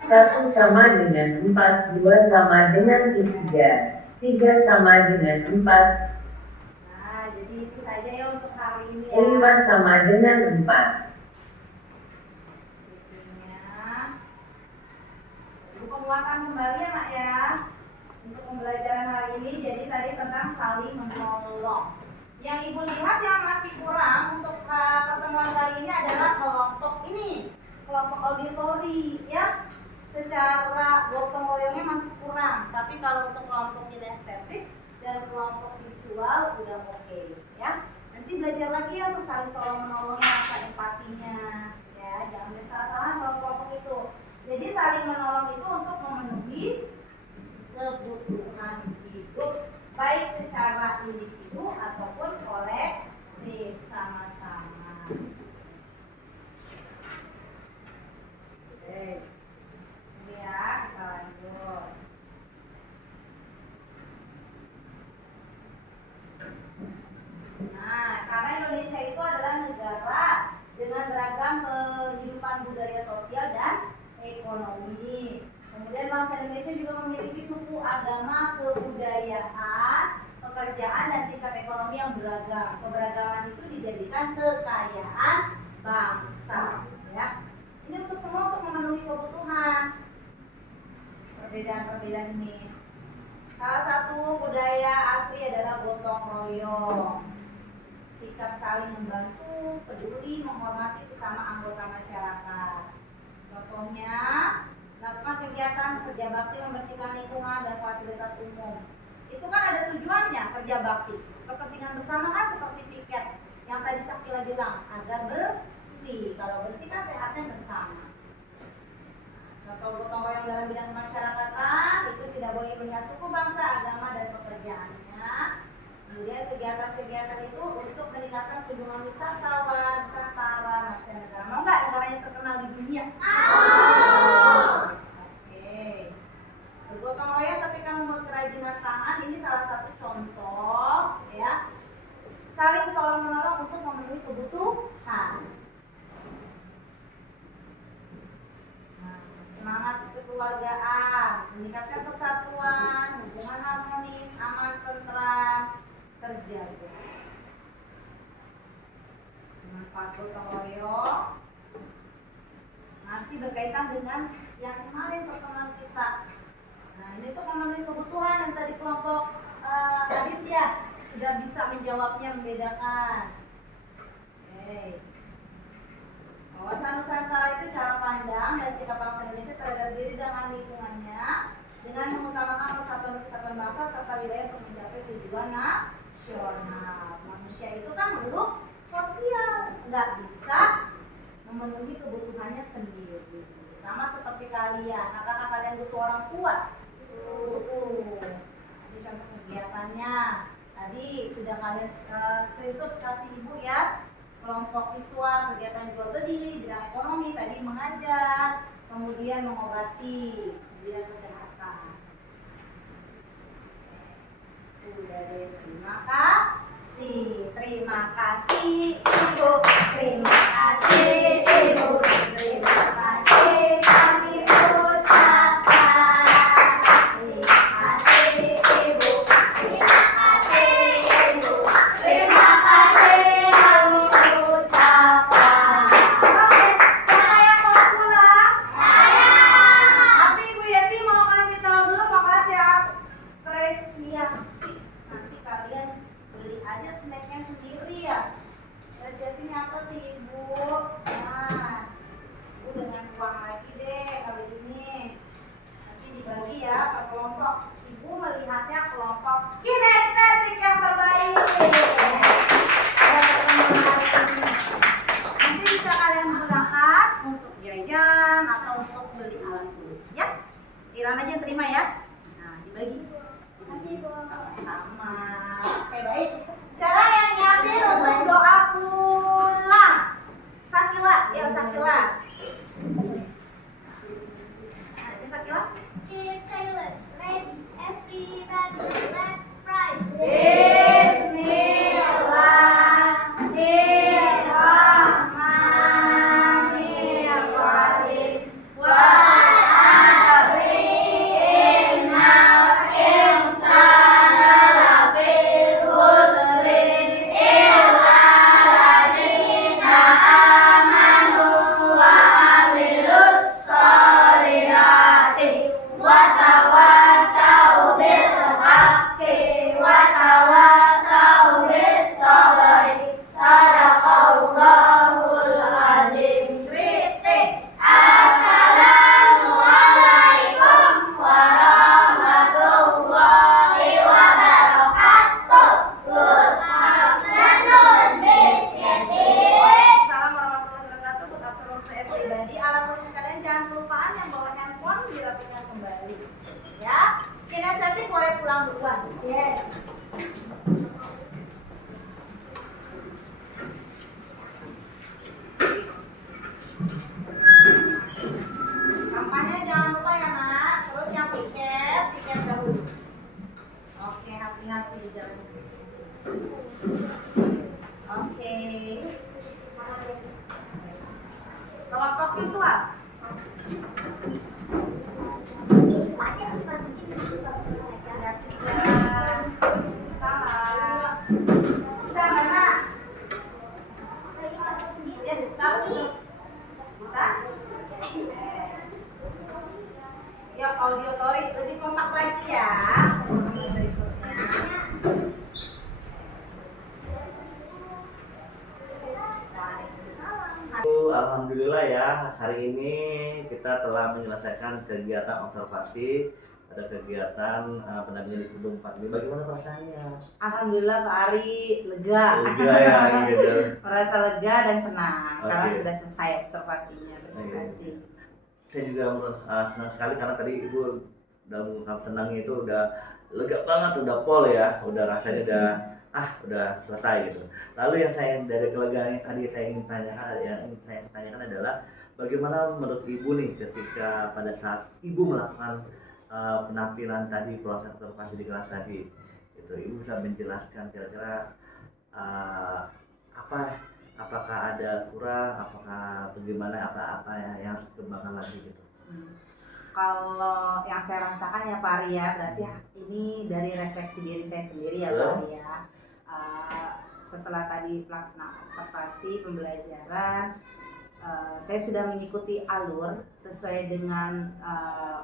1 sama dengan 4, 2 sama dengan 3, 3 sama dengan 4, Nah, jadi itu saja ya untuk hari ini ya. 5 sama dengan 4. Penguatan kembali ya nak ya untuk pembelajaran hari ini. Jadi tadi tentang saling menolong. Yang ibu lihat yang masih kurang untuk pertemuan kali ini adalah kelompok ini, kelompok auditori ya. Secara gotong royongnya masih kurang, tapi kalau untuk kelompok kinestetik dan kelompok visual udah oke ya. Nanti belajar lagi ya untuk saling tolong menolongnya, rasa empatinya ya. Jangan salah-salah kalau kelompok itu. Jadi saling menolong itu untuk memenuhi kebutuhan hidup baik secara individu ataupun kolektif sama-sama. ekonomi. Kemudian bangsa Indonesia juga memiliki suku, agama, kebudayaan, pekerjaan, dan tingkat ekonomi yang beragam. Keberagaman itu dijadikan kekayaan bangsa. Ya, ini untuk semua untuk memenuhi kebutuhan. Perbedaan-perbedaan ini. Salah satu budaya asli adalah gotong royong. Sikap saling membantu, peduli, menghormati sesama anggota masyarakat. Contohnya, lakukan kegiatan kerja bakti membersihkan lingkungan dan fasilitas umum. Itu kan ada tujuannya, kerja bakti. Kepentingan bersama kan seperti piket yang tadi Sakila bilang, agar bersih. Kalau bersih kan sehatnya bersama. Contoh gotong royong dalam bidang masyarakatan itu tidak boleh melihat suku, bangsa, agama, dan pekerjaannya. Kemudian kegiatan-kegiatan itu untuk meningkatkan kunjungan wisatawan, Nusantara, mancanegara. Mau nggak negaranya terkenal di dunia? Oke. Bergotong royong ketika membuat kerajinan tangan ini salah satu contoh, ya. Saling tolong menolong untuk memenuhi kebutuhan. Semangat kekeluargaan, meningkatkan persatuan, hubungan harmonis, aman, tentram, terjaga. Manfaat gotong royong masih berkaitan dengan yang kemarin pertemuan kita. Nah, ini tuh memenuhi kebutuhan yang tadi kelompok Aditya sudah bisa menjawabnya, membedakan. Oke. Wawasan Nusantara itu cara pandang dan sikap bangsa Indonesia terhadap diri dengan lingkungannya dengan mengutamakan persatuan bangsa serta wilayah untuk mencapai tujuan nasional. Manusia itu kan makhluk sosial, nggak bisa memenuhi kebutuhannya sendiri. Sama seperti kalian, apakah kalian butuh orang tua? Ini contoh kegiatannya. Tadi sudah kalian screenshot kasih ibu ya. Kelompok visual, kegiatan jual beli, bidang ekonomi, tadi mengajar, kemudian mengobati, bidang kesehatan. Udah deh, terima kasih. Terima kasih Ibu, terima kasih Ibu, terima kasih kami ucapkan. Terima kasih Ibu, terima kasih Ibu, terima kasih kami ucapkan. Oke, siapa yang mau pulang? Saya. Tapi Ibu Yeti mau kasih tahu dulu makasih apresiasi. Nanti kalian beli aja snacknya sendiri ya. Apresiasinya apa sih Ibu? Nah, Ibu dengan uang lagi deh kali ini. Nanti dibagi ya ke kelompok. Ibu melihatnya kelompok kinestetik yang terbaik. Nanti bisa kalian gunakan untuk jajan atau untuk beli alat tulis ya. Iran aja yang terima ya. Nah, dibagi. Sama. Oke, baik. Sekarang yang nyiapin untuk doa pulang. Sakila, ya Sakila. Ayo Sakila. Keep silent. Ready. Everybody. Let's pray. Bismillahirrahmanirrahim. Wa Kampanye jangan lupa ya nak. Terus yang tiket dahulu. Oke, hati-hati di jalan. Oke. Kelompok visual. alhamdulillah ya, hari ini kita telah menyelesaikan kegiatan observasi pada kegiatan pendampingan di Gedung 4 ini. Bagaimana perasaannya? Alhamdulillah Pak Ari lega. Lega ya gitu. Merasa lega dan senang karena Oke. sudah selesai observasinya. Terima Iya. kasih. Saya juga senang sekali karena tadi Ibu dalam hal senangnya itu udah lega banget, udah pol ya, udah rasanya udah selesai gitu. Lalu yang saya dari kelegaan yang tadi saya ingin tanyakan adalah bagaimana menurut Ibu nih ketika pada saat Ibu melakukan penampilan tadi, proses observasi di kelas tadi, itu Ibu bisa menjelaskan kira-kira apakah ada kurang, apakah bagaimana, apa yang harus dikembangkan lagi gitu. Kalau yang saya rasakan ya Pak Ari ya, berarti ini dari refleksi diri saya sendiri ya Pak Ari ya. Setelah tadi pelaksanaan observasi pembelajaran, saya sudah mengikuti alur sesuai dengan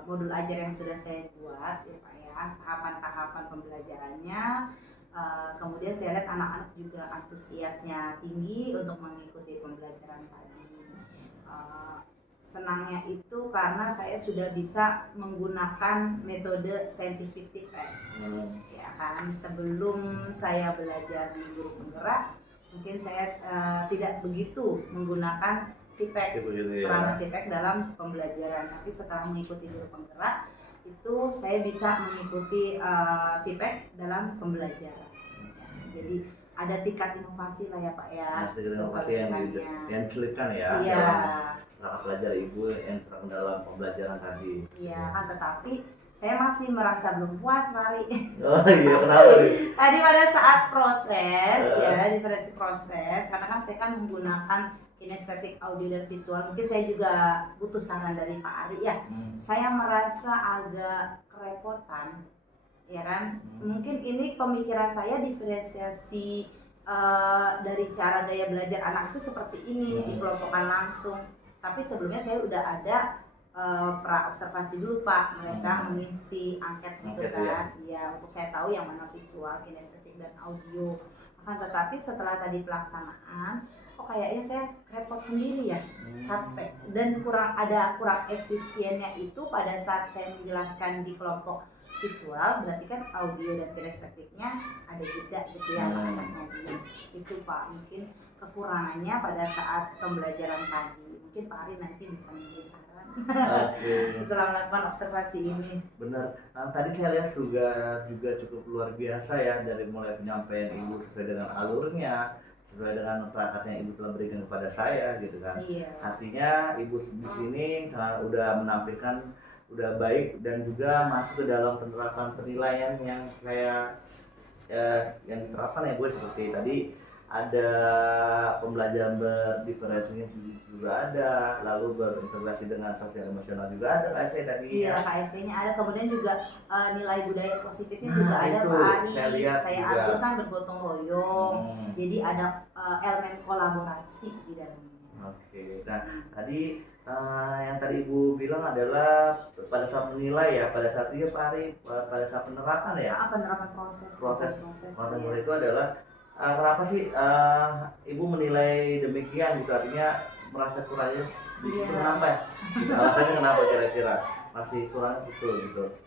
modul ajar yang sudah saya buat ya Pak ya, tahapan-tahapan pembelajarannya. Kemudian saya lihat anak-anak juga antusiasnya tinggi untuk mengikuti pembelajaran tadi. Senangnya itu karena saya sudah bisa menggunakan metode scientific feedback. Ya kan, sebelum saya belajar di guru penggerak, mungkin saya tidak begitu menggunakan feedback, peranan feedback dalam pembelajaran. Tapi setelah mengikuti guru penggerak, itu saya bisa mengikuti feedback dalam pembelajaran. Jadi ada tingkat inovasi lah ya Pak ya. Inovasi yang diselipkan ya. Iya. Dalam pelajar Ibu yang terang dalam pembelajaran tadi. Iya kan, tetapi saya masih merasa belum puas Mari. Oh iya, kenapa nih? Tadi pada saat proses di proses, karena kan saya kan menggunakan kinestetik audio dan visual, mungkin saya juga butuh saran dari Pak Ari ya. Saya merasa agak kerepotan, ya kan? Mungkin ini pemikiran saya diferensiasi dari cara gaya belajar anak itu seperti ini, dikelompokkan langsung. Tapi sebelumnya saya udah ada pra observasi dulu Pak, mereka mengisi angket gitu kan, ya untuk saya tahu yang mana visual, kinestetik dan audio. Akan tetapi setelah tadi pelaksanaan, kok kayaknya saya repot sendiri ya, capek dan kurang efisiennya itu pada saat saya menjelaskan di kelompok visual, berarti kan audio dan kinestetiknya ada jeda gitu ya anak-anaknya itu Pak, mungkin kekurangannya pada saat pembelajaran tadi. Mungkin Pak Ari nanti bisa memberi saran setelah melakukan observasi ini. Benar. Tadi saya lihat juga cukup luar biasa ya, dari mulai penyampaian Ibu sesuai dengan alurnya, sesuai dengan perangkat yang Ibu telah berikan kepada saya gitu kan. Iya. Artinya Ibu di sini udah menampilkan udah baik dan juga masuk ke dalam penerapan penilaian yang yang diterapkan ya Bu, seperti tadi ada pembelajaran berdiferensinya juga ada, lalu berintegrasi dengan sosial emosional juga ada KSE tadi. Iya, KSE-nya ada, kemudian juga nilai budaya positifnya juga ada itu, Pak Ari. saya ambil kan bergotong royong, jadi ada elemen kolaborasi di dalamnya. Oke, nah tadi yang tadi Ibu bilang adalah pada saat menilai ya, pada saat itu Pak Ari, pada saat penerapan ya. Penerapan proses ya. Itu adalah kenapa sih Ibu menilai demikian gitu, artinya merasa kurangnya di situ kenapa ya? Alasannya kenapa kira-kira masih kurang gitu?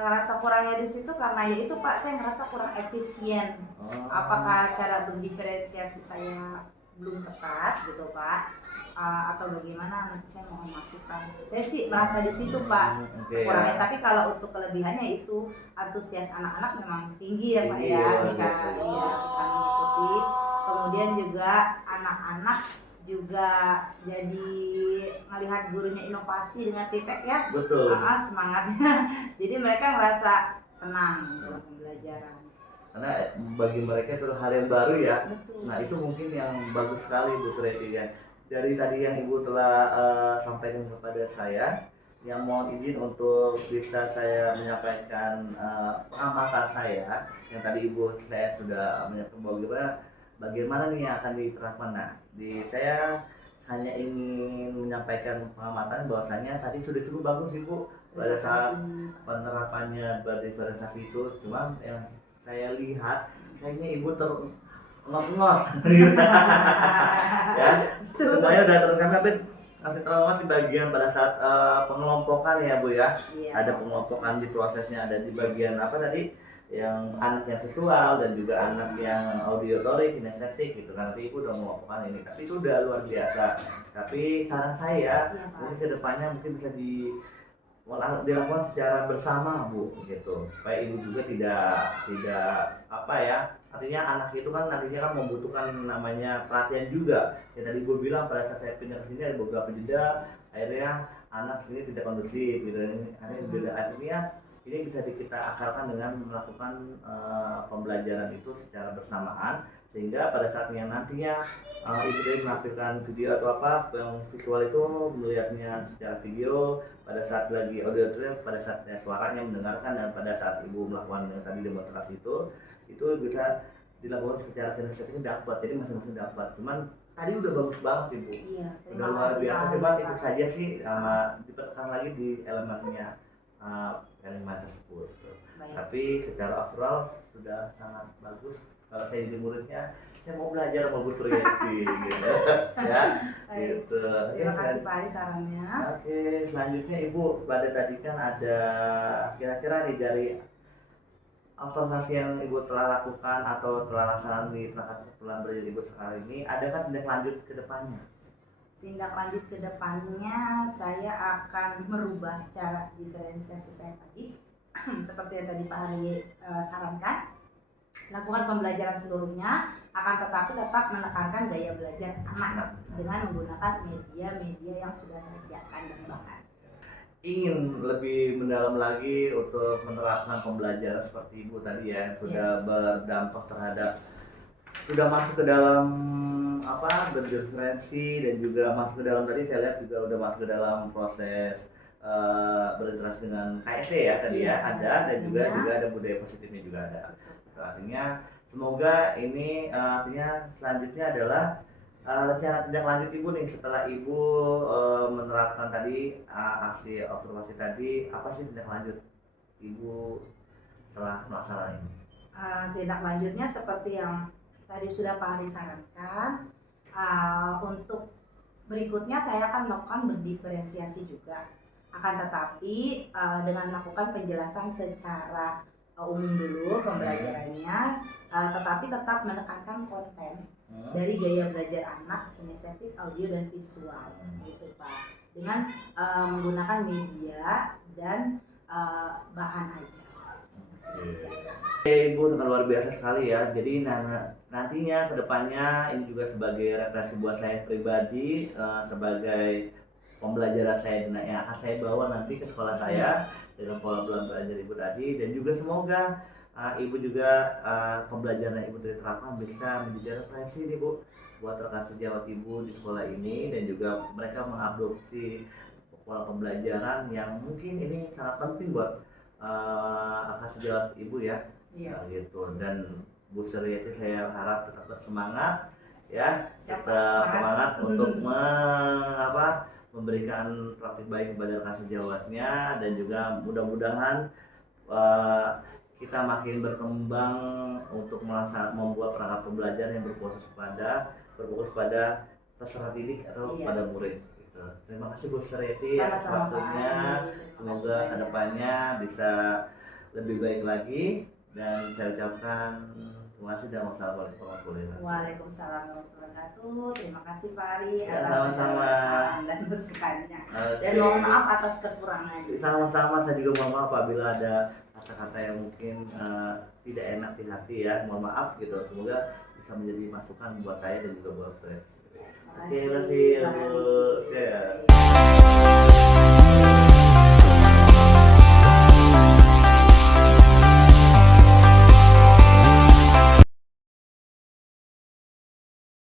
Ngerasa kurangnya di situ karena ya itu Pak, saya ngerasa kurang efisien. Apakah cara berdiferensiasi saya belum tepat gitu Pak, atau bagaimana, nanti saya mohon masukan. Saya sih merasa di situ Pak kurangnya, tapi kalau untuk kelebihannya itu antusias anak-anak memang tinggi ya Pak ya, bisa mengikuti. Kemudian juga anak-anak juga jadi melihat gurunya inovasi dengan feedback ya. Betul. Semangatnya. Jadi mereka merasa senang dalam pembelajaran. Karena bagi mereka itu hal yang baru ya. Betul. Nah itu mungkin yang bagus sekali Bu Sureti ya. Dari tadi yang Ibu telah sampaikan kepada saya, yang mohon izin untuk bisa saya menyampaikan pengamatan saya yang tadi Ibu saya sudah menyampaikan bahwa bagaimana nih yang akan diterapkan. Nah, saya hanya ingin menyampaikan pengamatan bahwasanya tadi sudah cukup bagus Ibu pada saat penerapannya berdiferensiasi itu. Cuma yang saya lihat kayaknya Ibu ngos-ngos. Ya, semuanya udah terungkap, tapi masih terlalu di bagian pada saat pengelompokan ya Bu ya. Iya, Ada pengelompokan di prosesnya, ada di bagian apa tadi, yang anak yang visual dan juga anak yang auditory, kinestetik gitu kan. Nanti Ibu udah mengelompokkan ini, tapi itu udah luar biasa. Tapi saran saya Iya, Pak. mungkin kedepannya mungkin bisa dilakukan secara bersama Bu gitu, supaya Ibu juga tidak apa ya, artinya anak itu kan nantinya kan membutuhkan namanya perhatian juga ya. Tadi Ibu bilang pada saat saya pindah ke sini ada beberapa jeda, akhirnya anak sini tidak kondusif gitu. Akhirnya ini bisa kita akalkan dengan melakukan pembelajaran itu secara bersamaan, sehingga pada saatnya nantinya ibu tadi menampilkan video atau apa yang visual itu melihatnya secara video, pada saat lagi audio pada saatnya suaranya mendengarkan, dan pada saat ibu melakukan yang tadi demonstrasi itu bisa dilakukan secara kinestetiknya dapat, jadi masing-masing dapat. Cuman tadi udah bagus banget Ibu, Iya, udah luar biasa. Cuma itu saja sih, dipertekan lagi di elemennya elemen tersebut. Baik. Tapi secara overall sudah sangat bagus. Kalau saya jadi muridnya, saya mau belajar sama Bu Suryati gitu. Ya, Baik. gitu. Terima kasih Pak Ali sarannya. Oke, selanjutnya Ibu, pada tadi kan ada kira-kira nih dari observasi yang Ibu telah lakukan atau telah laksanakan di perangkat pulang belajar Ibu sekarang ini, adakah tindak lanjut ke depannya? Tindak lanjut ke depannya, saya akan merubah cara diferensiasi saya tadi seperti yang tadi Pak Hari sarankan. Lakukan pembelajaran seluruhnya, akan tetapi tetap menekankan gaya belajar anak dengan menggunakan media-media yang sudah saya siapkan dan bahkan Ingin lebih mendalam lagi untuk menerapkan pembelajaran seperti Ibu tadi ya, yang sudah berdampak terhadap, sudah masuk ke dalam apa, berdiferensi, dan juga masuk ke dalam, tadi saya lihat juga udah masuk ke dalam proses berinteraksi dengan KSE ya tadi ya, ada, dan juga ada budaya positifnya juga ada. Artinya semoga ini artinya selanjutnya adalah rencana tindak lanjut Ibu nih setelah Ibu menerapkan tadi aksi observasi tadi, apa sih tindak lanjut Ibu setelah melaksanakan ini? tindak lanjutnya seperti yang tadi sudah Pak Hari sarankan. Untuk berikutnya saya akan melakukan berdiferensiasi juga, akan tetapi dengan melakukan penjelasan secara umum dulu pembelajarannya, tetapi tetap menekankan konten dari gaya belajar anak, kinestetik, audio dan visual gitu Pak, dengan menggunakan media dan bahan ajar. Oke Ibu, sangat luar biasa sekali ya. Jadi nantinya kedepannya ini juga sebagai refleksi buat saya pribadi, sebagai pembelajaran saya yang akan saya bawa nanti ke sekolah saya dengan pola belajar Ibu tadi, dan juga semoga Ibu juga pembelajaran Ibu diterapkan bisa menjadi referensi nih Bu buat rekan sejawat Ibu di sekolah ini, dan juga mereka mengadopsi pola pembelajaran yang mungkin ini sangat penting buat rekan sejawat Ibu ya. Nah, gitu. Dan Bu Suryati saya harap tetap bersemangat ya, tetap semangat untuk memberikan praktik baik kepada rekan sejawatnya, dan juga mudah-mudahan kita makin berkembang untuk membuat perangkat pembelajaran yang berfokus pada peserta didik atau pada murid. Gitu. Terima kasih Bu Suryati atas waktunya. Semoga kedepannya bisa lebih baik lagi, dan saya ucapkan terima kasih dan wassalamualaikum warahmatullahi wabarakatuh. Waalaikumsalam warahmatullahi wabarakatuh. Terima kasih Pak Ari Ya, atas sama-sama. saran dan masukannya. Oke. Dan mohon maaf atas kekurangannya. Sama-sama, saya juga mohon maaf apabila ada kata-kata yang mungkin tidak enak di hati ya, mohon maaf gitu. Semoga bisa menjadi masukan buat saya dan juga buat saya. Terima kasih Bu.